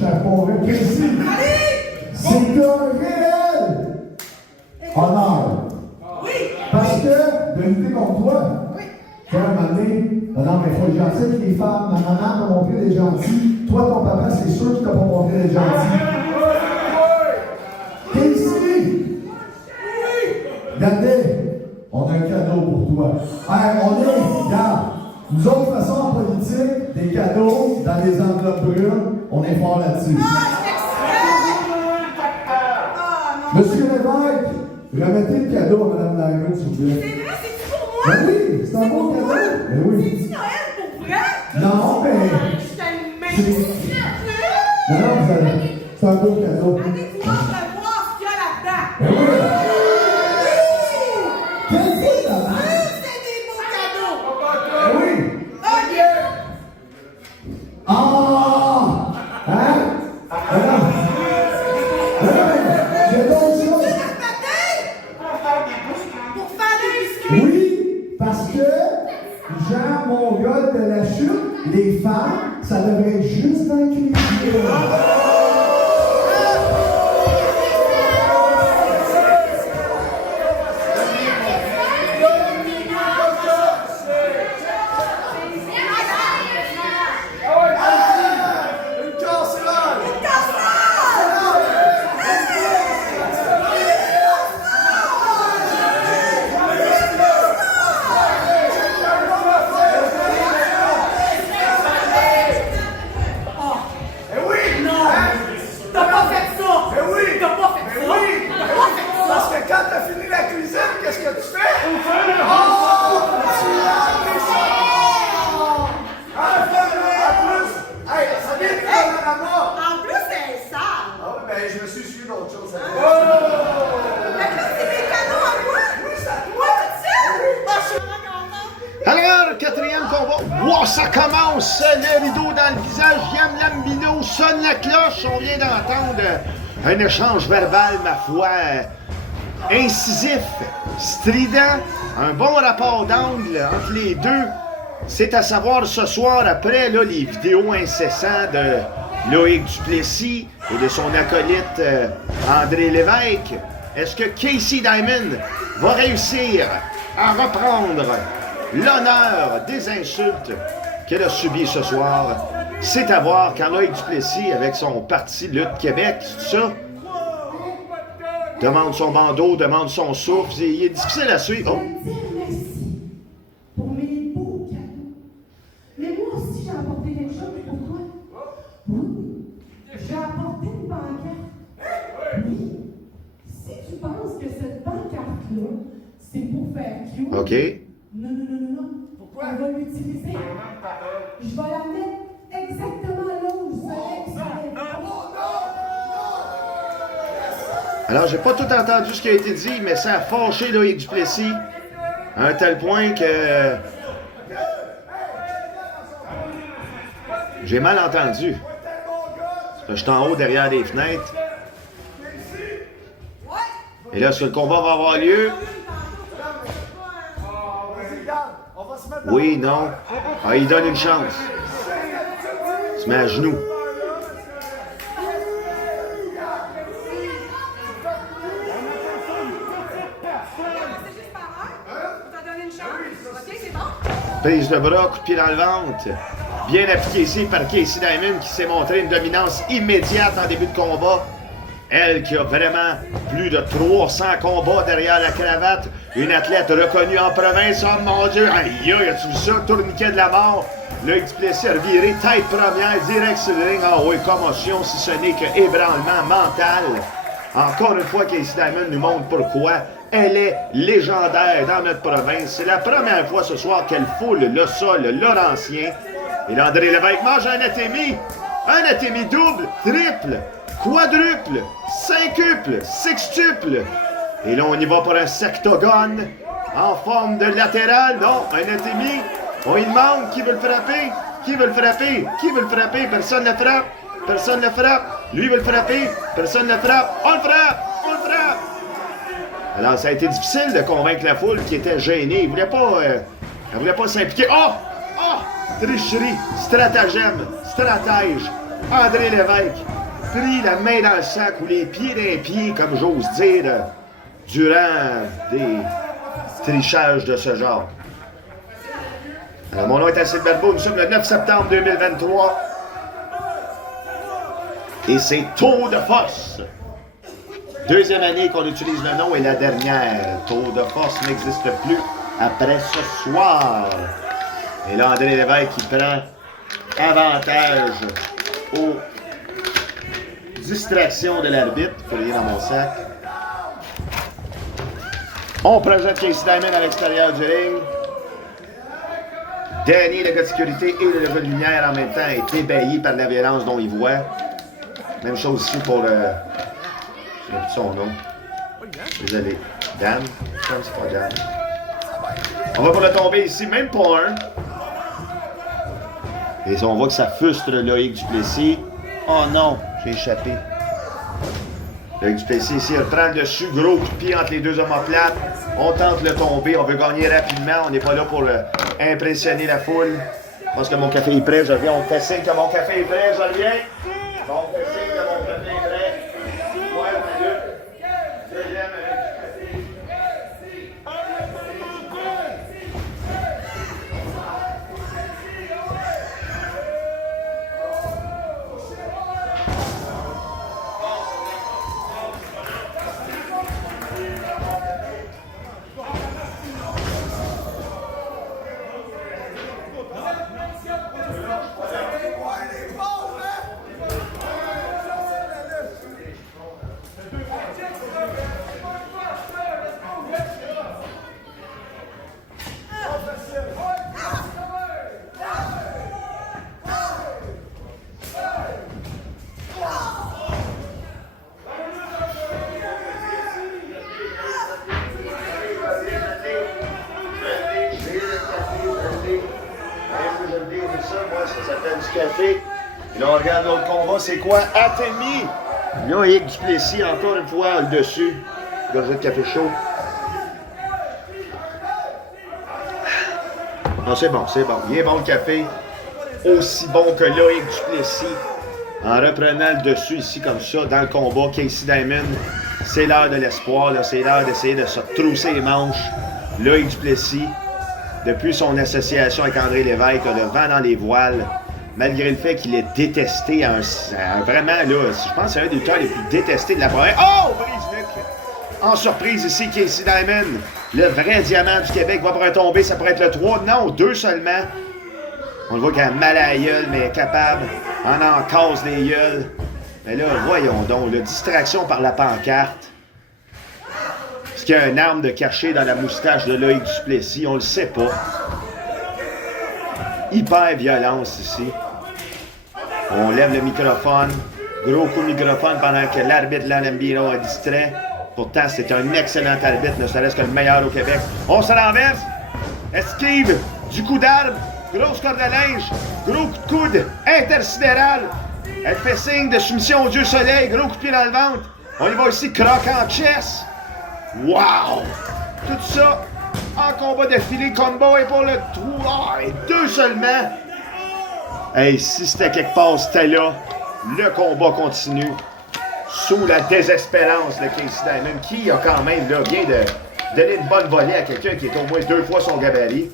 chapeau, Casey, c'est un réel honneur. Oui! Parce que, de lutter contre toi, tu vois, à un moment donné, non, mais il faut être gentil avec les femmes, ma maman m'a montré des gentils, toi, ton papa, c'est sûr qu'il t'a pas montré des gentils. Casey! Regardez, on a un cadeau pour toi. Regarde, nous autres, de toute façon, en politique, des cadeaux dans des enveloppes brunes, on est fort là-dessus. Monsieur l'évêque, remettez le cadeau à Mme Laguerre, s'il vous plaît. C'est vrai, c'est pour moi? Ben oui, c'est un beau cadeau. Ben oui. C'est-tu Noël pour vrai? Non, mais... Je t'aime Non, c'est un beau cadeau. Allez-moi voir ce qu'il y a là-dedans. Ben oui. Qu'est-ce que c'est là-dedans? C'est des beaux cadeaux. Ben oui. OK. Ah! Hein? Alors? J'ai d'autres choses. Pour faire des biscuits. Oui, parce que Jean Mongol de la chute, les femmes, ça devrait être juste dans le cuisine. Alors, quatrième combat. Wow, ça commence! Le rideau dans le visage, Yam Lambino sonne la cloche. On vient d'entendre un échange verbal, ma foi, incisif, strident, un bon rapport d'angle entre les deux. C'est à savoir ce soir, après là, les vidéos incessantes de Loïc Duplessis et de son acolyte André Lévesque. Est-ce que Casey Diamond va réussir à reprendre l'honneur des insultes qu'elle a subies ce soir? C'est à voir quand Loïc Duplessis, avec son parti Lutte Québec, tout ça, demande son bandeau, demande son souffle. Il est difficile à suivre. Oh. Pour mes beaux cadeaux. Mais moi aussi, j'ai apporté quelque chose pour toi. Oui, j'ai apporté une pancarte. Oui. Si tu penses que cette pancarte-là, c'est pour faire cute. OK. Non. Pourquoi? On va l'utiliser. Je vais la mettre exactement là où je savais que ça allait. Alors, j'ai pas tout entendu ce qui a été dit, mais ça a fâché Loïc Duplessis à un tel point que j'ai mal entendu. Je suis en haut derrière les fenêtres. Et là, ce que le combat va avoir lieu. Oui, non. Ah, il donne une chance. Il se met à genoux. Prise de bras, coup de pied dans le ventre. Bien appliqué ici par Casey Diamond qui s'est montré une dominance immédiate en début de combat. Elle qui a vraiment plus de 300 combats derrière la cravate. Une athlète reconnue en province. Oh mon Dieu! Aïe, as-tu vu ça? Tourniquet de la mort. L'œil du Duplessis a reviré tête première, direct sur le ring. Ah oui, commotion, si ce n'est que ébranlement mental. Encore une fois, Casey Diamond nous montre pourquoi elle est légendaire dans notre province. C'est la première fois ce soir qu'elle foule le sol laurentien. Et l'André Lévesque mange un atémie double, triple, quadruple, cinquuple, sextuple. Et là, on y va pour un sectogone en forme de latéral. Non, un atémie. On y demande qui veut le frapper. Qui veut le frapper? Qui veut le frapper? Personne ne le frappe. Personne ne le frappe. Lui veut le frapper. Personne ne le frappe. On le frappe! On le frappe! Alors, ça a été difficile de convaincre la foule qui était gênée. Elle voulait pas s'impliquer. Oh! Oh! Tricherie, stratagème, stratège. André Lévesque prit la main dans le sac ou les pieds dans les pieds, comme j'ose dire, durant des trichages de ce genre. Alors, mon nom est Acide Barbeau, nous sommes le 9 septembre 2023 et c'est Tour de Force. Deuxième année qu'on utilise le nom et la dernière. Tour de Force n'existe plus après ce soir. Et là, André Lévesque qui prend avantage aux distractions de l'arbitre. Il faut lire dans mon sac. On projette Casey Diamond à l'extérieur du ring. Danny, le gars de sécurité et le gars de lumière en même temps est ébahi par la violence dont il voit. Même chose ici pour je sais plus son nom. Désolé. Dan? Je pense que c'est pas Dan. On va pour le tomber ici, même pas un. Et on voit que ça frustre Loïc Duplessis. Oh non, j'ai échappé. Loïc Duplessis ici, il prend le dessus, gros coup de pied entre les deux omoplates. On tente le tomber, on veut gagner rapidement. On n'est pas là pour impressionner la foule. Je pense que mon café est prêt, je reviens. On fait signe que mon café est prêt, je reviens. On fait signe que mon café est prêt. Ouais, ma lutte. Deuxième avec du café. Et là, on regarde l'autre combat, c'est quoi? Athémie! Loïc Duplessis, encore une fois, le dessus. Gorgée de café chaud. Non, c'est bon, c'est bon. Il est bon le café. Aussi bon que Loïc Duplessis. En reprenant le dessus ici, comme ça, dans le combat, Casey Diamond, c'est l'heure de l'espoir. C'est l'heure d'essayer de se trousser les manches. Loïc Duplessis, depuis son association avec André Lévesque, a le vent dans les voiles. Malgré le fait qu'il est détesté vraiment, là, je pense que c'est un des lutteurs les plus détestés de la province. Oh! Brise-Luc! En surprise ici, Casey Diamond, le vrai diamant du Québec, va pourrait tomber. Ça pourrait être le 3. Non, 2 seulement. On le voit qu'il a mal à la gueule, mais est capable. En casse des gueules. Mais là, voyons donc, la distraction par la pancarte. Est-ce qu'il y a une arme de cachet dans la moustache de Loïc Duplessis? On le sait pas. Hyper violence ici. On lève le microphone. Gros coup de microphone pendant que l'arbitre Lanambiro a distrait. Pourtant, c'est un excellent arbitre, ne serait-ce que le meilleur au Québec. On se renverse. Esquive du coup d'arbre. Grosse corde de linge. Gros coup de coude. Intersidéral. Elle fait signe de soumission au dieu soleil. Gros coup de pied dans le ventre. On y va ici, croque en chest. Wow! Tout ça en combat d'affilée. Combo et pour le 3 et 2 seulement. Hey, si c'était quelque part, c'était là. Le combat continue. Sous la désespérance de Casey Diamond, qui a quand même là, vient de donner une bonne volée à quelqu'un qui est au moins 2 fois son gabarit.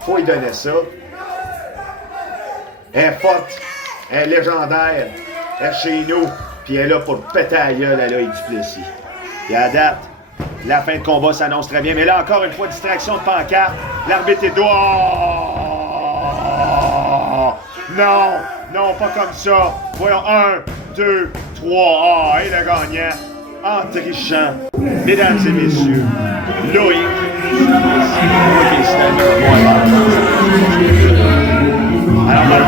Faut lui donner ça. Elle est forte, elle est légendaire, elle est chez nous, puis elle est là pour péter la gueule à Loïc Duplessis. Et à date, la fin de combat s'annonce très bien, mais là encore une fois, distraction de pancarte. L'arbitre est non, non, pas comme ça. Voyons, 1, 2, 3. Ah, et le gagnant, en trichant. Mesdames et messieurs, Loïc. Alors,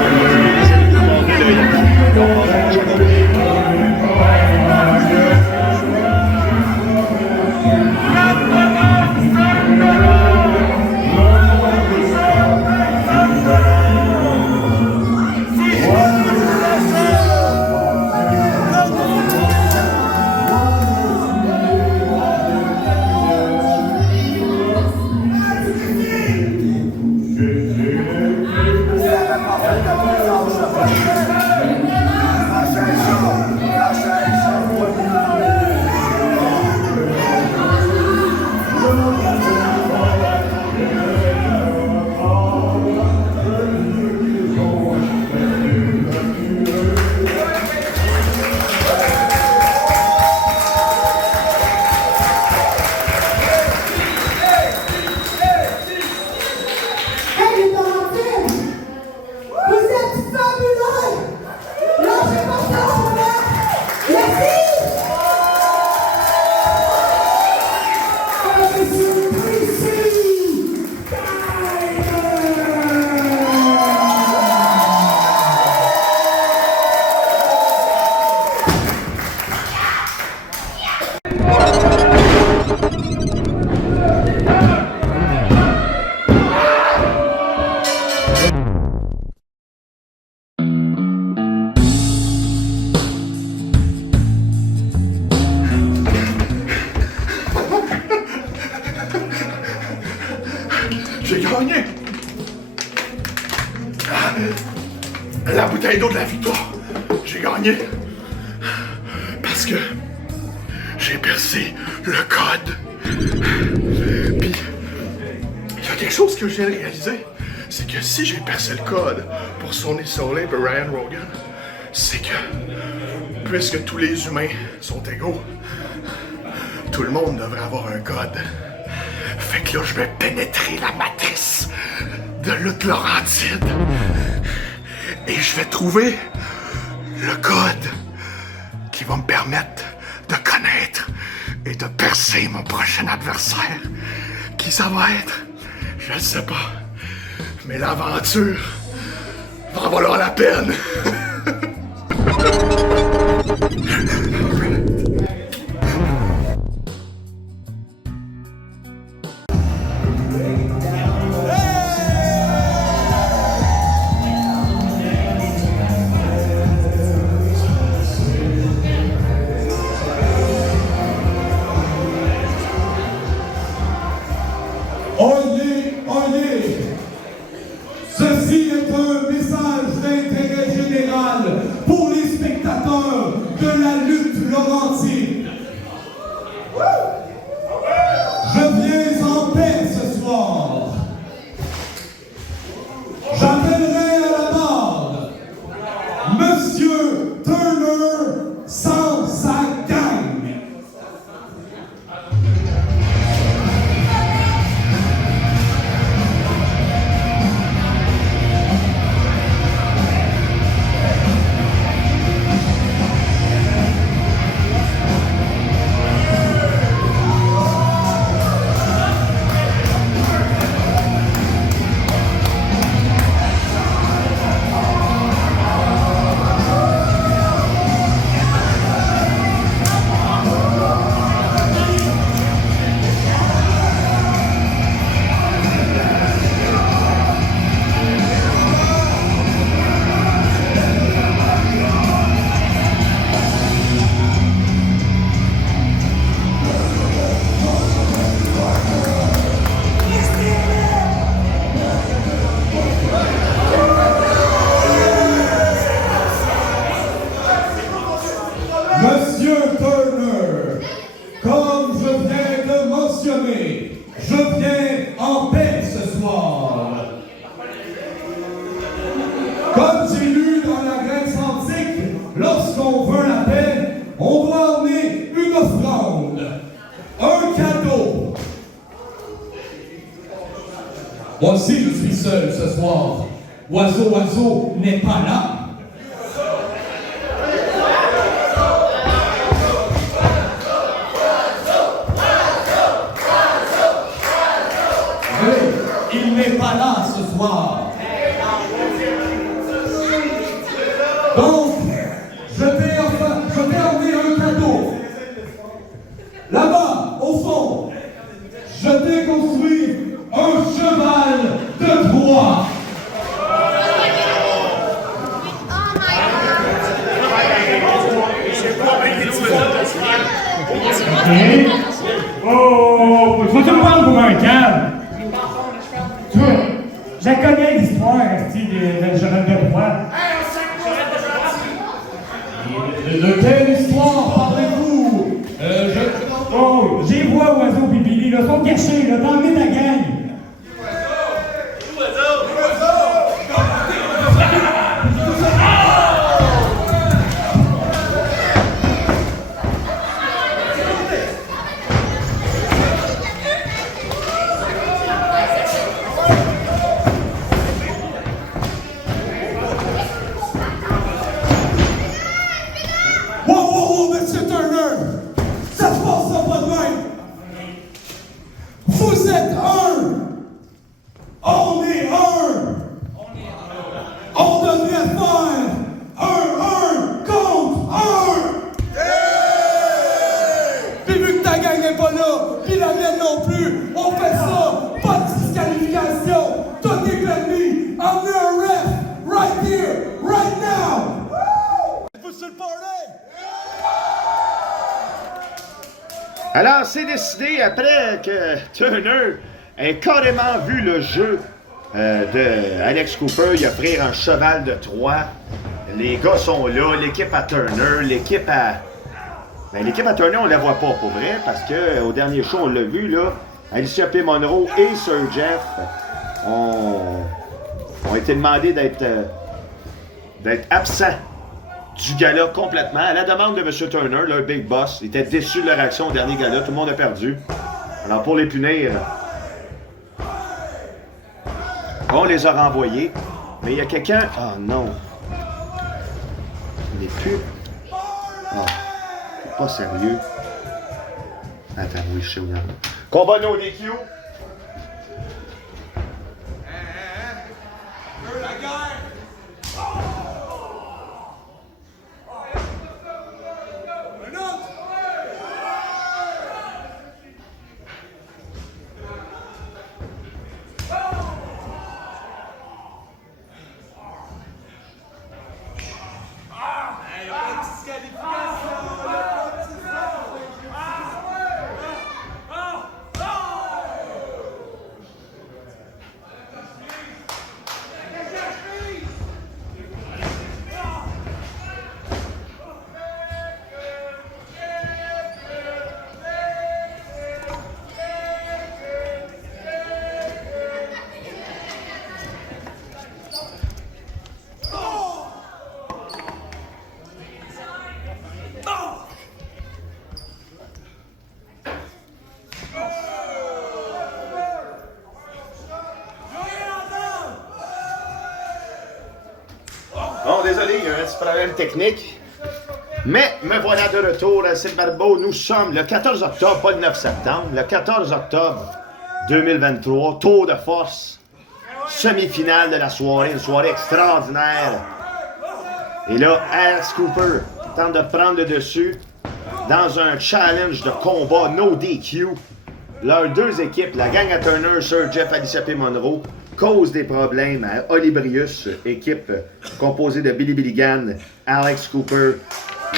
gagné la bouteille d'eau de la victoire. J'ai gagné parce que j'ai percé le code. Puis, il y a quelque chose que j'ai réalisé, c'est que si j'ai percé le code pour Sonny Soleil et Ryan Rogan, c'est que, puisque tous les humains sont égaux, tout le monde devrait avoir un code. Fait que là, je vais pénétrer la matrice de Lutte Laurentide et je vais trouver le code qui va me permettre de connaître et de percer mon prochain adversaire. Qui ça va être? Je ne sais pas. Mais l'aventure va en valoir la peine. Oyez, oyez! Ceci est un message d'intérêt général pour les spectateurs de la lutte laurentide. Je viens en paix ce soir. J'appellerai à la barre Monsieur Turner sans sa gang. Monsieur Turner, comme je viens de mentionner, je viens en paix ce soir. Comme j'ai lu dans la Grèce antique, lorsqu'on veut la paix, on doit emmener une offrande, un cadeau. Moi aussi, je suis seul ce soir. Oiseau n'est pas là. Il n'est pas là ce soir. Donc, je t'ai emmené un cadeau. Là-bas, au fond, je t'ai construit un cheval de Troie. Oh, faut tout le monde pour un calme. Toi, je connais l'histoire de cheval de Troie. De quelle histoire parlez-vous? Oh, j'ai vois Oiseau pis Billy, là, sont cachés, là, dans ta gang. Wow, Monsieur Turner! Ça se passe pas de même! Vous êtes un! On est un! On devrait faire un contre un! Puis vu que ta gang n'est pas là, puis la mienne non plus, on fait ça! Pas de disqualification! Tout est permis! Emmenez un ref! Right here! Right now! Vous sur le parler? Alors, c'est décidé, après que Turner a carrément vu le jeu de Alex Cooper y offrir un cheval de Troie. Les gars sont là, l'équipe à Turner, l'équipe à... Ben, l'équipe à Turner, on la voit pas pour vrai, parce qu'au dernier show, on l'a vu, là, Alicia P. Monroe et Sir Jeff ont été demandés d'être absents du gala complètement, à la demande de M. Turner, leur big boss. Il était déçu de leur action au dernier gala, tout le monde a perdu. Alors pour les punir, on les a renvoyés. Mais il y a quelqu'un... Ah non. Il n'est plus... Ah, c'est pas sérieux. Attends, oui, je sais où il y en a. Combat no DQ. Bon, désolé, il y a un petit problème technique. Mais me voilà de retour à Sylvain Barbeau. Nous sommes le 14 octobre, pas le 9 septembre. Le 14 octobre 2023, tour de force. Semi-finale de la soirée, une soirée extraordinaire. Et là, Alex Cooper tente de prendre le dessus dans un challenge de combat no DQ. Leurs deux équipes, la gang à Turner, Sir Jeff, Alicia P. Monroe, causent des problèmes à Olibrius, équipe composée de Billy Billigan, Alex Cooper,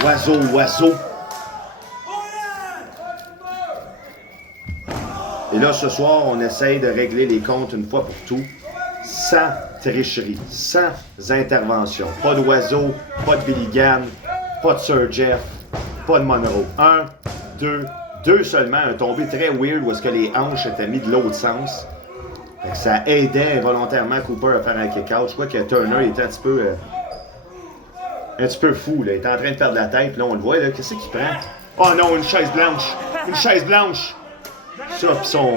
Oiseau. Et là, ce soir, on essaye de régler les comptes une fois pour tout, sans tricherie, sans intervention. Pas d'Oiseau, pas de Billigan, pas de Sir Jeff, pas de Monroe. 1, 2, 2 seulement, un tombé très weird où est-ce que les hanches étaient mis de l'autre sens. Fait que ça aidait involontairement Cooper à faire un kick-out. Je crois que Turner était un petit peu fou, là. Il était en train de perdre la tête, là, on le voit, là. Qu'est-ce qu'il prend? Oh non, une chaise blanche! Une chaise blanche! Ça, pis son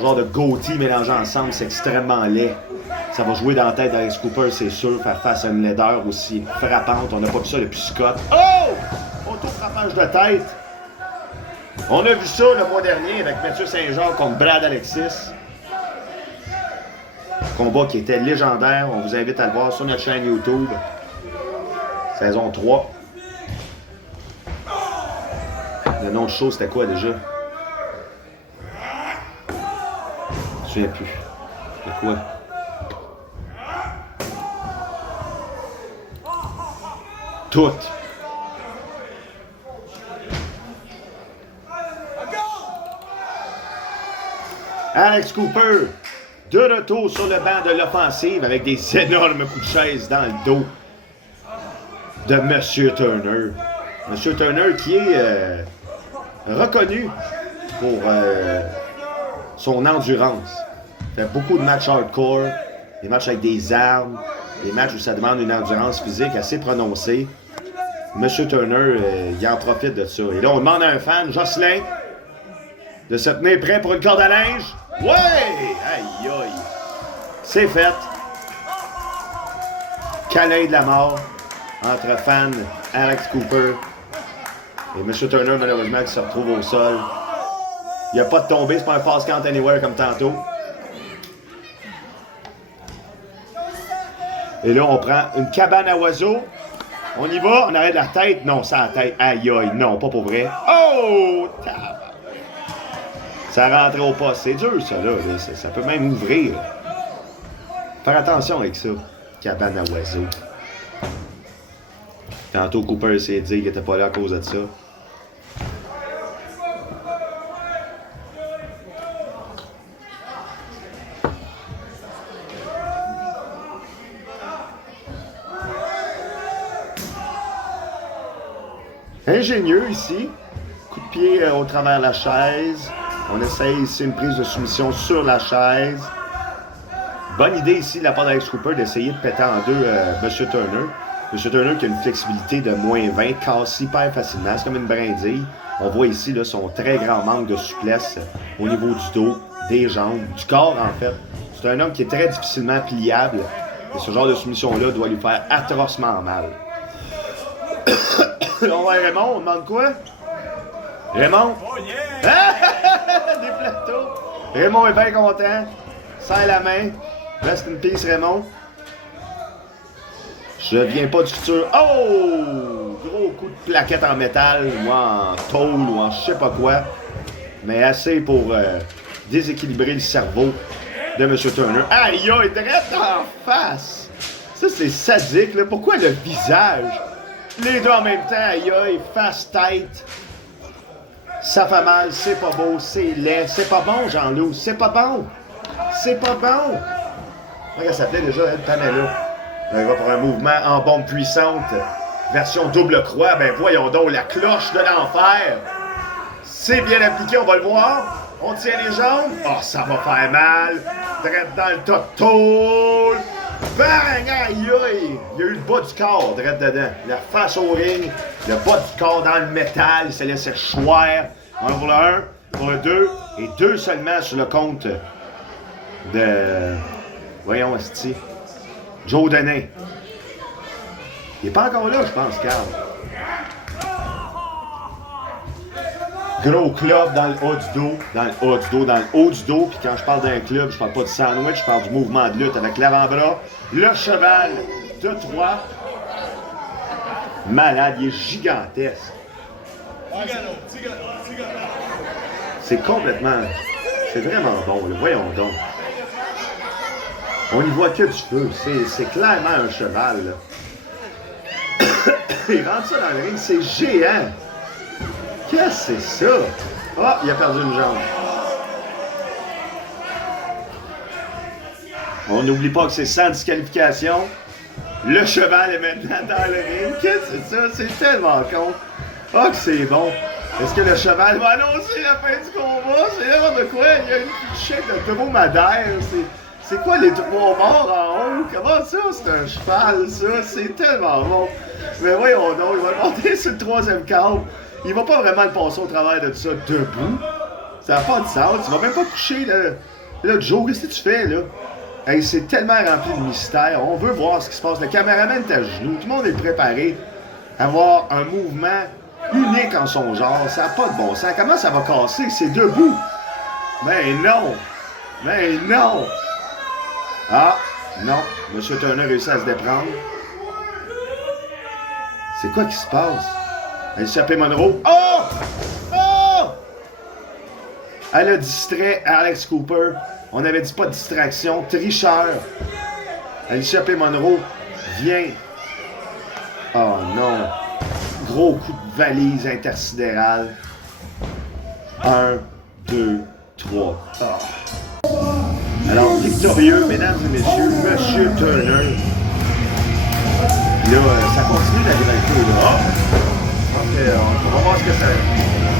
genre de goatee mélangé ensemble, c'est extrêmement laid. Ça va jouer dans la tête d'Alex Cooper, c'est sûr, faire face à une laideur aussi frappante. On n'a pas vu ça depuis Scott. Oh! Auto-frappage de tête! On a vu ça le mois dernier avec Mathieu Saint-Jean contre Brad Alexis. Combat qui était légendaire. On vous invite à le voir sur notre chaîne YouTube. Saison 3. Le nom du show, c'était quoi déjà? Je me souviens plus. C'était quoi? Tout. Alex Cooper, de retour sur le banc de l'offensive avec des énormes coups de chaise dans le dos de M. Turner. M. Turner qui est reconnu pour son endurance. Il fait beaucoup de matchs hardcore, des matchs avec des armes, des matchs où ça demande une endurance physique assez prononcée. M. Turner, il en profite de ça. Et là, on demande à un fan, Jocelyn, de se tenir prêt pour une corde à linge. Ouais! Aïe, aïe! C'est fait. Câlin de la mort entre fans Alex Cooper et M. Turner, malheureusement, qui se retrouve au sol. Il n'y a pas de tombée, c'est pas un fast count anywhere comme tantôt. Et là, on prend une cabane à oiseaux. On y va, on arrête la tête. Non, ça la tête. Aïe, aïe, non, pas pour vrai. Oh! Ça rentre au poste. C'est dur, ça, là. Ça peut même ouvrir. Faire attention avec ça. Cabane à oiseaux. Tantôt, Cooper s'est dit qu'il n'était pas là à cause de ça. Ingénieux ici. Coup de pied au travers de la chaise. On essaye ici une prise de soumission sur la chaise. Bonne idée ici de la part d'Alex Cooper d'essayer de péter en deux M. Turner. M. Turner qui a une flexibilité de moins 20, casse hyper facilement. C'est comme une brindille. On voit ici là, son très grand manque de souplesse au niveau du dos, des jambes, du corps en fait. C'est un homme qui est très difficilement pliable. Et ce genre de soumission-là doit lui faire atrocement mal. On va Raymond, on demande quoi? Raymond? Oh yeah! Des plateaux! Raymond est bien content. Serre la main. Reste in peace, Raymond. Je viens pas du futur. Oh! Gros coup de plaquette en métal, ou en tôle, ou en je sais pas quoi. Mais assez pour déséquilibrer le cerveau de M. Turner. Aïe, aïe, direct en face! Ça, c'est sadique, là. Pourquoi le visage? Les deux en même temps, aïe, aïe, face, tête. Ça fait mal, c'est pas beau, c'est laid. C'est pas bon, Jean-Loup, c'est pas bon. C'est pas bon. Regarde, ça s'appelait déjà, elle, Pamela. Elle va pour un mouvement en bombe puissante. Version double croix, ben voyons donc, la cloche de l'enfer. C'est bien appliqué, on va le voir. On tient les jambes. Oh, ça va faire mal. Drette dans le total. Bang! Aïe, aïe! Il y a eu le bas du corps, drette dedans. La face au ring, le bas du corps dans le métal. Il s'est laissé choir. On pour le 1, pour le 2, et 2 seulement sur le compte de... Voyons, esti. Joe Denain. Il n'est pas encore là, je pense, Carl. Gros club dans le haut du dos, dans le haut du dos, dans le haut du dos. Puis quand je parle d'un club, je parle pas du sandwich, je parle du mouvement de lutte avec l'avant-bras. Le cheval de Troyes. Malade, il est gigantesque. C'est complètement... C'est vraiment bon, là. Voyons donc. On n'y voit que du feu. C'est clairement un cheval, là. Il rentre ça dans le ring, c'est géant. Qu'est-ce que c'est ça? Ah, il a perdu une jambe. On n'oublie pas que c'est sans disqualification. Le cheval est maintenant dans le ring. Qu'est-ce que c'est ça? C'est tellement con. Ah, que c'est bon. Est-ce que le cheval va annoncer la fin du combat? C'est l'air de quoi? Il y a une chèque de dromadaire. C'est quoi les 3 morts en haut? Comment ça? C'est un cheval, ça? C'est tellement bon. Mais voyons donc, il va monter sur le 3e câble. Il va pas vraiment le passer au travers de tout ça debout. Ça n'a pas de sens. Tu vas même pas coucher, là. Là, Joe, qu'est-ce que tu fais, là? Hey, c'est tellement rempli de mystère. On veut voir ce qui se passe. Le caméraman est à genoux. Tout le monde est préparé à voir un mouvement unique en son genre. Ça n'a pas de bon sens. Comment ça va casser? C'est debout. Mais non. Mais non. Ah, non. M. Turner réussit à se déprendre. C'est quoi qui se passe? Elle s'appelle Monroe. Oh! Oh! Elle a distrait Alex Cooper. On avait dit pas de distraction. Tricheur. Alicia P. Monroe vient. Oh non. Gros coup de valise intersidérale. 1, 2, 3. Oh. Alors, victorieux, mesdames et messieurs, Monsieur Turner. Là, ça continue la rivalité, là. Oh! On va voir ce que ça...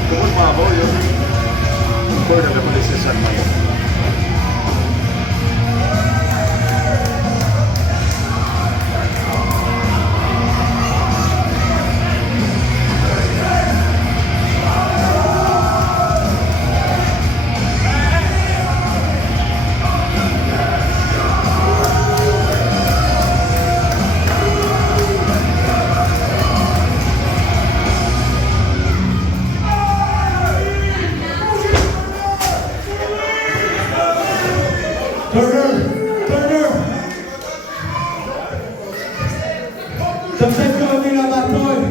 Comment je m'en vais, là? Pourquoi je n'aurais pas laissé ça de même? T'as peut-être gagné la bataille,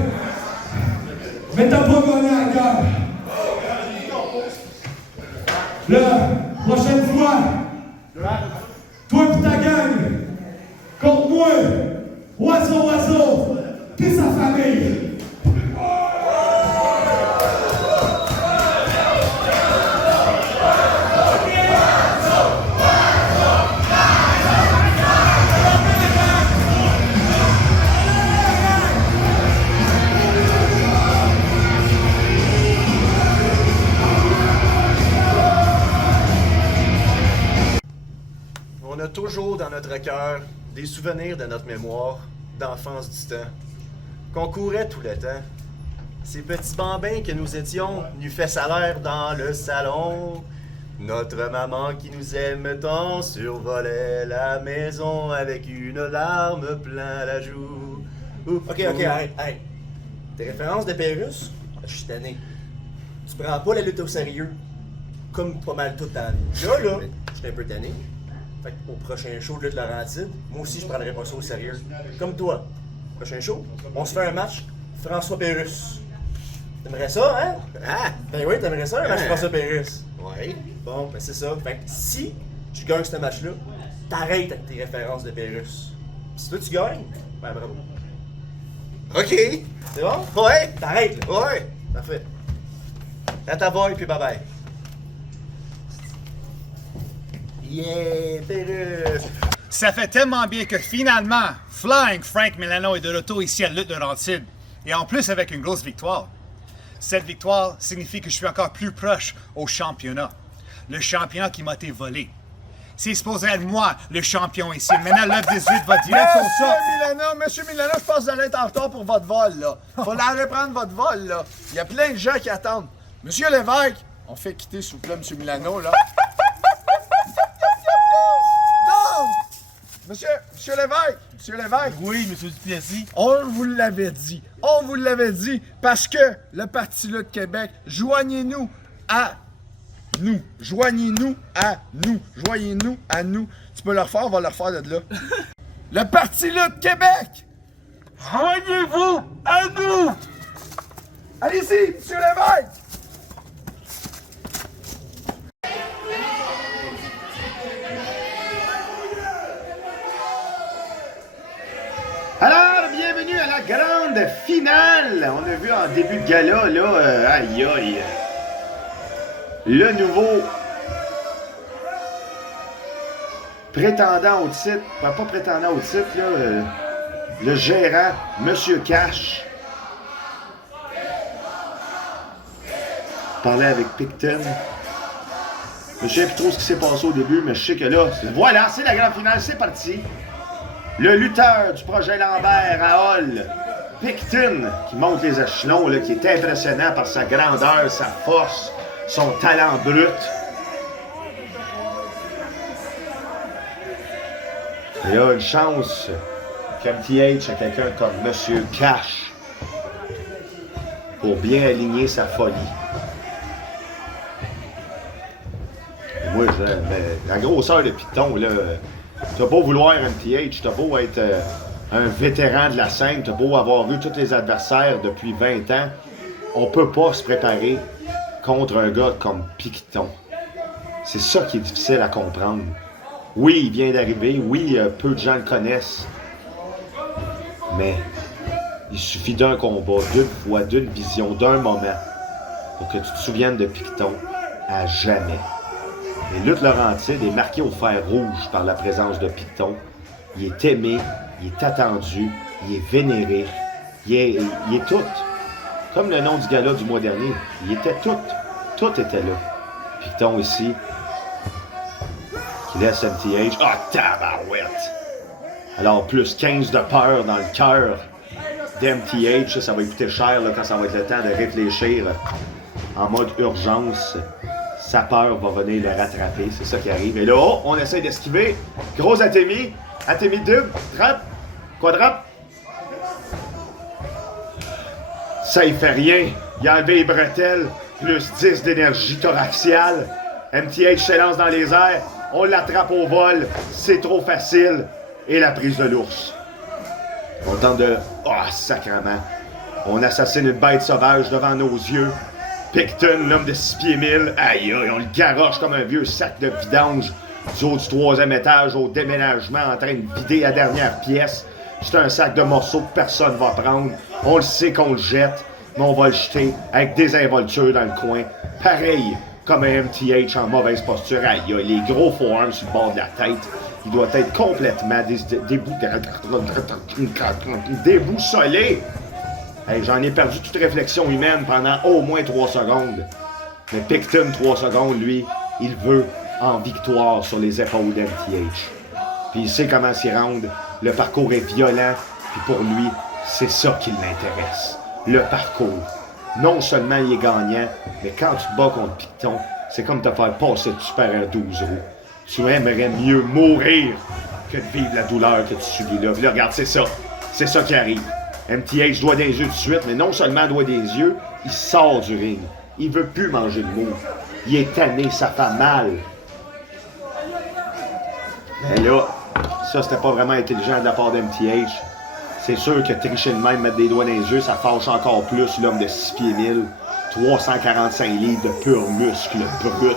mais t'as pas gagné la guerre. La prochaine fois, toi et ta gang, contre moi, oiseau, pis sa famille. toujours dans notre cœur des souvenirs de notre mémoire, d'enfance du temps, qu'on courait tout le temps. Ces petits bambins que nous étions, nu fait salaire dans le salon. Notre maman qui nous aime tant survolait la maison avec une larme plein la joue. Ok, arrête. Tes références de Pérus, je suis tanné. Tu prends pas la lutte au sérieux, comme pas mal toute ta vie. Là, je suis un peu tanné. Fait qu'au prochain show de lutte Laurentide, moi aussi je prendrai pas ça au sérieux. Comme toi. Prochain show, on se fait un match François Pérus. T'aimerais ça, hein? Ah! Ben oui, t'aimerais ça, un match François Pérus. Ouais. Bon, ben c'est ça. Fait que si tu gagnes ce match-là, t'arrêtes avec tes références de Pérus. Si toi tu gagnes, ben bravo. OK. C'est bon? Ouais. T'arrêtes, là. Ouais. Parfait. À ta voix, puis bye-bye. Yeah, Pérus! Ça fait tellement bien que finalement, Flying Frank Milano est de retour ici à Lutte Laurentide. Et en plus avec une grosse victoire. Cette victoire signifie que je suis encore plus proche au championnat. Le championnat qui m'a été volé. C'est supposé être moi, le champion ici. Maintenant, l'F-18 va direct au ça. Monsieur Milano, je pense que vous allez être en retard pour votre vol, là. Faut aller reprendre votre vol, là. Il y a plein de gens qui attendent. Monsieur Lévesque, on fait quitter, s'il vous plaît, Monsieur Milano, là. Non! Monsieur Lévesque. Oui, Monsieur Duplessis. On vous l'avait dit. Parce que le Parti Lutte Québec, joignez-nous à nous. Tu peux le refaire, on va le refaire de là. Le Parti Lutte Québec! Joignez-vous à nous! Allez-y, Monsieur Lévesque! Alors, bienvenue à la grande finale! On a vu en début de gala, là, aïe aïe, le nouveau prétendant au titre, pas prétendant au titre, là, le gérant, Monsieur Cash, parlait avec Picton. Je sais plus trop ce qui s'est passé au début, mais je sais que là, voilà, c'est la grande finale, c'est parti! Le lutteur du projet Lambert à Hall, Picton, qui monte les échelons, là, qui est impressionnant par sa grandeur, sa force, son talent brut. Il a une chance qu'MTH a quelqu'un comme Monsieur Cash pour bien aligner sa folie. Et moi, la grosseur de Python, là, t'as beau vouloir MTH, t'as beau être un vétéran de la scène, t'as beau avoir vu tous les adversaires depuis 20 ans, on peut pas se préparer contre un gars comme Picton. C'est ça qui est difficile à comprendre. Oui, il vient d'arriver, oui, peu de gens le connaissent, mais il suffit d'un combat, d'une fois, d'une vision, d'un moment, pour que tu te souviennes de Picton à jamais. Et Lutte Laurentide est marqué au fer rouge par la présence de Picton. Il est aimé, il est attendu, il est vénéré, il est tout. Comme le nom du gala du mois dernier, il était tout. Tout était là. Picton ici, qui laisse MTH. Ah, tabarouette! Alors, plus 15 de peur dans le cœur d'MTH. Ça va coûter cher là, quand ça va être le temps de réfléchir en mode urgence. Sa peur va venir le rattraper, c'est ça qui arrive. Et là, oh, on essaie d'esquiver. Gros Atemi double, trappe, quadrap. Ça, il fait rien. Il a enlevé les bretelles, plus 10 d'énergie thoraxiale. MTH s'élance dans les airs, on l'attrape au vol, c'est trop facile. Et la prise de l'ours. On tente de... Oh, sacrement. On assassine une bête sauvage devant nos yeux. Picton, l'homme de 6 pieds 1000, aïe aïe, on le garoche comme un vieux sac de vidange du haut du 3e étage au déménagement en train de vider la dernière pièce. C'est un sac de morceaux que personne va prendre. On le sait qu'on le jette, mais on va le jeter avec des involtures dans le coin. Pareil comme un MTH en mauvaise posture. Aïe aïe, les gros forearms sur le bord de la tête. Il doit être complètement déboussolé. Hey, j'en ai perdu toute réflexion humaine pendant au moins 3 secondes. Mais Picton, 3 secondes, lui, il veut en victoire sur les épaules d'MTH. Puis il sait comment s'y rendre. Le parcours est violent. Puis pour lui, c'est ça qui l'intéresse. Le parcours. Non seulement il est gagnant, mais quand tu te bats contre Picton, c'est comme te faire passer de Super R 12 roues. Tu aimerais mieux mourir que de vivre la douleur que tu subis là. Puis là, regarde, c'est ça. C'est ça qui arrive. MTH doit des yeux tout de suite, mais non seulement doit des yeux, il sort du ring. Il veut plus manger de mou. Il est tanné, ça fait mal. Mais là, ça, c'était pas vraiment intelligent de la part d'MTH. C'est sûr que tricher de même, mettre des doigts dans les yeux, ça fâche encore plus l'homme de 6 pieds 1000, 345 livres de pur muscle brut,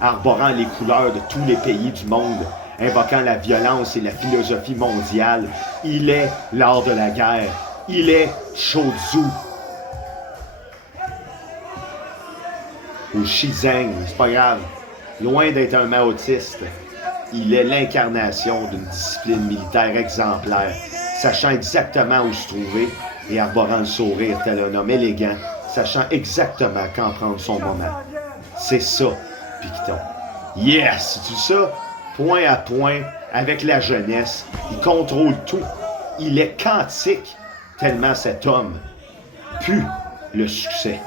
arborant les couleurs de tous les pays du monde, invoquant la violence et la philosophie mondiale. Il est l'art de la guerre. Il est Shotsu. Ou Shizeng, c'est pas grave. Loin d'être un maoïste, il est l'incarnation d'une discipline militaire exemplaire, sachant exactement où se trouver et arborant le sourire tel un homme élégant, sachant exactement quand prendre son moment. C'est ça, Picton. Yes! Tu sais ça? Point à point, avec la jeunesse, il contrôle tout. Il est quantique, tellement cet homme pue le succès.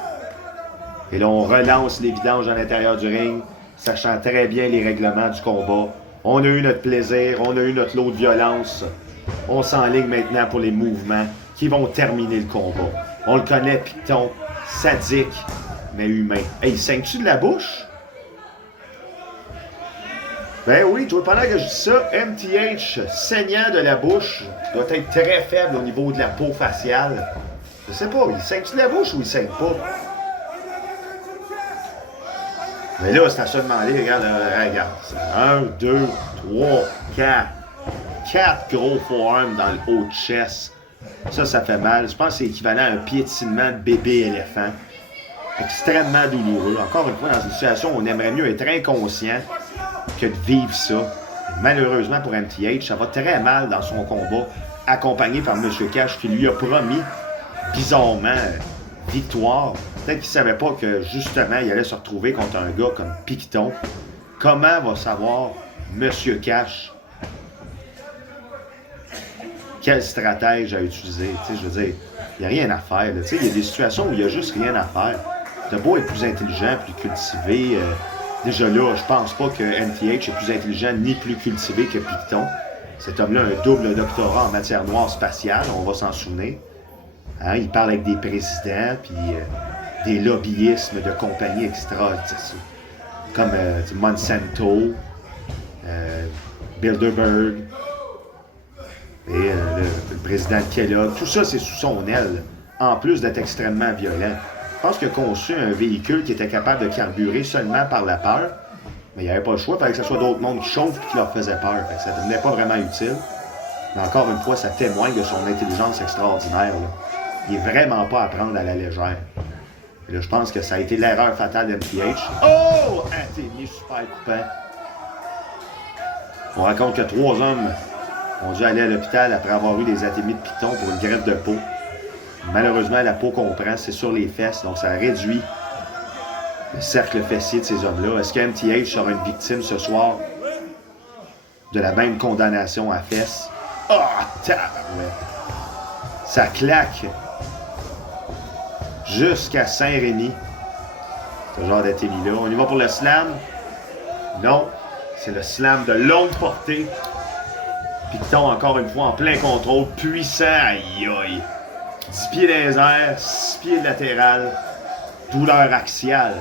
Et là, on relance les vidanges à l'intérieur du ring, sachant très bien les règlements du combat. On a eu notre plaisir, on a eu notre lot de violence. On s'enligne maintenant pour les mouvements qui vont terminer le combat. On le connaît, Picton, sadique, mais humain. Hey, saigne-tu de la bouche? Ben oui, toi, pendant que je dis ça, MTH, saignant de la bouche, doit être très faible au niveau de la peau faciale. Je sais pas, il saigne-tu de la bouche ou il saigne pas? Mais là, c'est à se demander, regarde. 1, 2, 3, 4. 4 gros forearms dans le haut de chest. Ça fait mal. Je pense que c'est équivalent à un piétinement de bébé éléphant. Extrêmement douloureux. Encore une fois, dans une situation où on aimerait mieux être inconscient que de vivre ça. Et malheureusement pour MTH, ça va très mal dans son combat, accompagné par M. Cash qui lui a promis, bizarrement, victoire. Peut-être qu'il ne savait pas que, justement, il allait se retrouver contre un gars comme Picton. Comment va savoir M. Cash quel stratège à utiliser? Tu sais, je veux dire, il n'y a rien à faire. Tu sais, il y a des situations où il n'y a juste rien à faire. T'as beau être plus intelligent, plus cultivé. Déjà là, je pense pas que MTH est plus intelligent ni plus cultivé que Picton. Cet homme-là a un double doctorat en matière noire spatiale, on va s'en souvenir. Hein, il parle avec des présidents, puis des lobbyismes de compagnies extra, comme Monsanto, Bilderberg, et le président Kellogg. Tout ça, c'est sous son aile, en plus d'être extrêmement violent. Je pense qu'il a conçu un véhicule qui était capable de carburer seulement par la peur, mais il n'y avait pas le choix, il fallait que ce soit d'autres mondes qui chauffent et qui leur faisaient peur. Fait que ça ne devenait pas vraiment utile. Mais encore une fois, ça témoigne de son intelligence extraordinaire. Là. Il n'est vraiment pas à prendre à la légère. Et là, je pense que ça a été l'erreur fatale d'MTH. Oh! Athénie super coupant. On raconte que 3 hommes ont dû aller à l'hôpital après avoir eu des athémies de Picton pour une greffe de peau. Malheureusement, la peau qu'on prend, c'est sur les fesses, donc ça réduit le cercle fessier de ces hommes-là. Est-ce que MTH sera une victime ce soir de la même condamnation à fesses? Oh, tabarouette! Ça claque jusqu'à Saint-Rémy, ce genre d'athémie-là. On y va pour le slam? Non, c'est le slam de longue portée. Picton, encore une fois, en plein contrôle, puissant, aïe aïe. 10 pieds dans les airs, 6 pieds latéral, douleur axiale.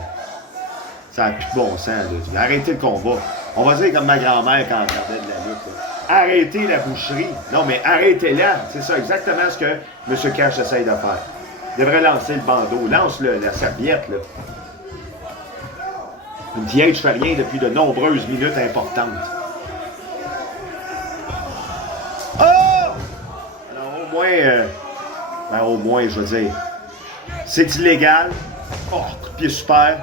Ça n'a plus de bon sens. Là. Arrêtez le combat. On va dire comme ma grand-mère quand elle regardait de la lutte. Là. Arrêtez la boucherie. Non, mais arrêtez-la. C'est ça exactement ce que M. Cash essaye de faire. Il devrait lancer le bandeau. Lance-le, la serviette. Là. Une vieille fait rien depuis de nombreuses minutes importantes. Oh! Alors au moins, je veux dire, c'est illégal. Oh, coup de pied super.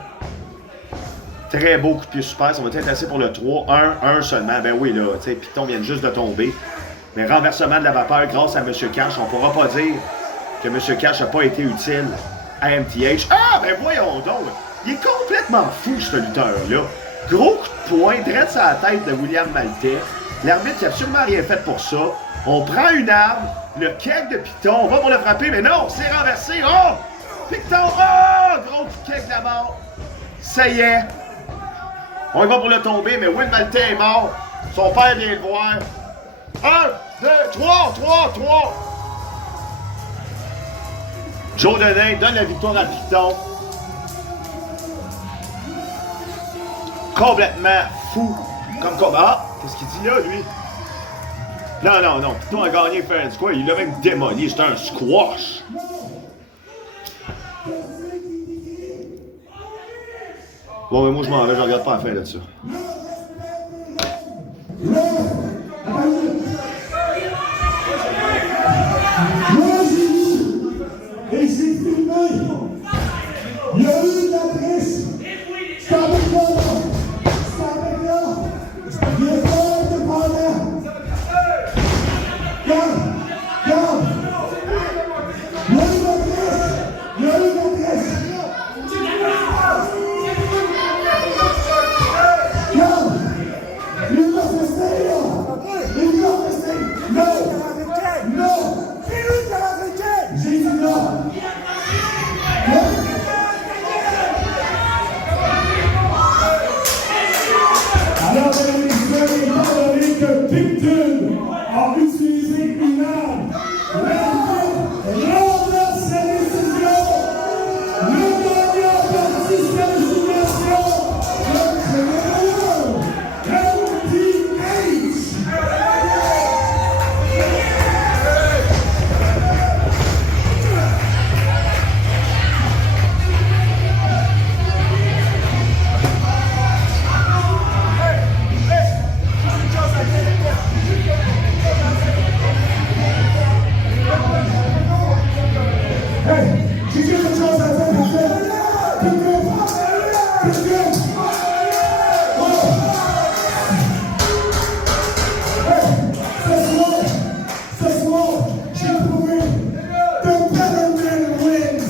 Très beau coup de pied super. Ça va être assez pour le 3. 1 seulement. Ben oui, là, tu sais, Picton vient juste de tomber. Mais renversement de la vapeur grâce à M. Cash. On pourra pas dire que M. Cash n'a pas été utile à MTH. Ah, ben voyons donc. Il est complètement fou, ce lutteur-là. Gros coup de poing, direct sur la tête de William Maltais. L'arbitre qui a absolument rien fait pour ça. On prend une arme, le keg de Piton, on va pour le frapper, mais non, c'est renversé. Oh! Piton, oh! Gros keg de la mort. Ça y est. On y va pour le tomber, mais Will Maltais est mort. Son père vient le voir. 1, 2, 3. Joe Denain donne la victoire à Piton. Complètement fou. Comme combat. Qu'est-ce qu'il dit là, lui? Non. Piton a gagné faire du quoi? Il l'a même démoli. C'était un squash. Bon, mais moi, je m'en vais. Je regarde pas la fin de ça. Et j'ai filmé. Il y a eu une adresse. C'est avec là. Il est pas indépendant. Regarde. Il y a une adresse. Regarde. L'université là. Non. C'est lui qui a la j'ai dit non. Alors, mesdames et messieurs, étant donné que Picton a utilisé une arme, renverse sa décision. Le gagnant par disqualification, le numéro 1, LDH. J'ai quelque chose à faire pour faire. Ce soir, j'ai trouvé The Better Man Wins.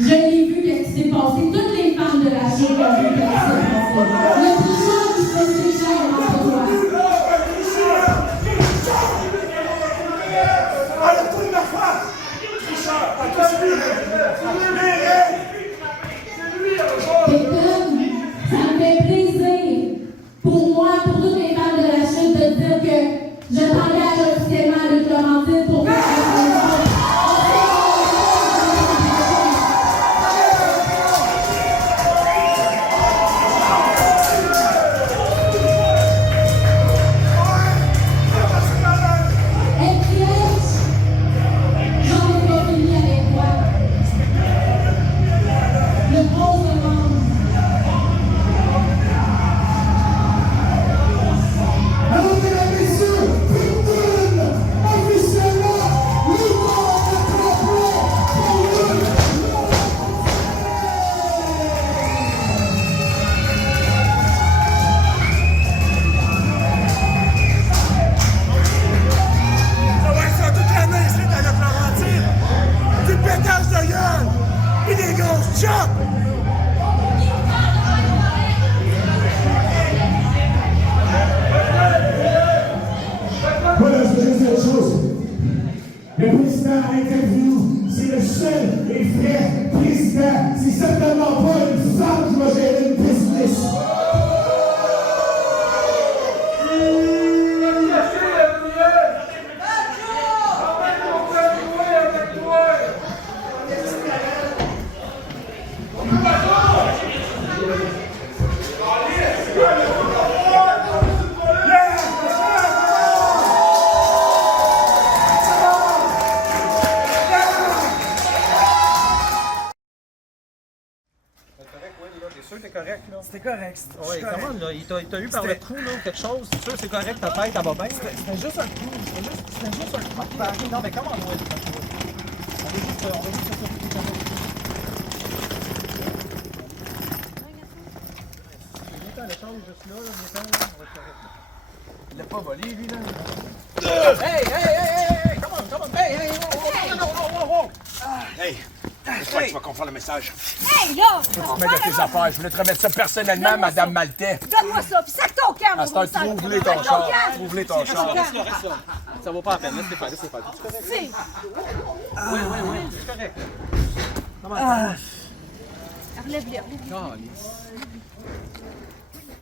Je l'ai vu, qu'est-ce qui s'est passé. Toutes les femmes de la chose ont vu qu'est-ce qui s'est passé. Le tricheur qui se fait tricher entre toi. Arrête-toi de ma face! Tricheur! Peyton, ça me fait plaisir pour moi, pour toutes les femmes de la chute, de dire que je t'engage officiellement à Luc Laurentide pour faire Voilà, je vais dire une chose. Le président à l'interview, c'est le seul et vrai président. C'est certainement pas une femme qui va gérer une business. Allez! sûr que t'es correct, là? C'était correct. Ouais, comment, là? Il t'a eu par le cou, là, quelque chose? C'est sûr que c'est correct, ta tête, elle va bien? C'était juste un coup. C'était juste un coup. Non, mais comment, moi, on va juste Il l'a pas volé, lui, là. Hey! Come on! Hey! Wow! Hey! J'espère que tu vas comprendre le message. Hey, là! Je vais te remettre tes affaires. Je voulais te remettre ça personnellement, Madame Maltais. Donne-moi ça, puis sac ton camp, À ce temps, trouve-les ton char. Trouve-les ton char. Reste là. Ça vaut pas la peine, laisse-les faire. C'est correct? Si! Oui, c'est correct. Relève-le.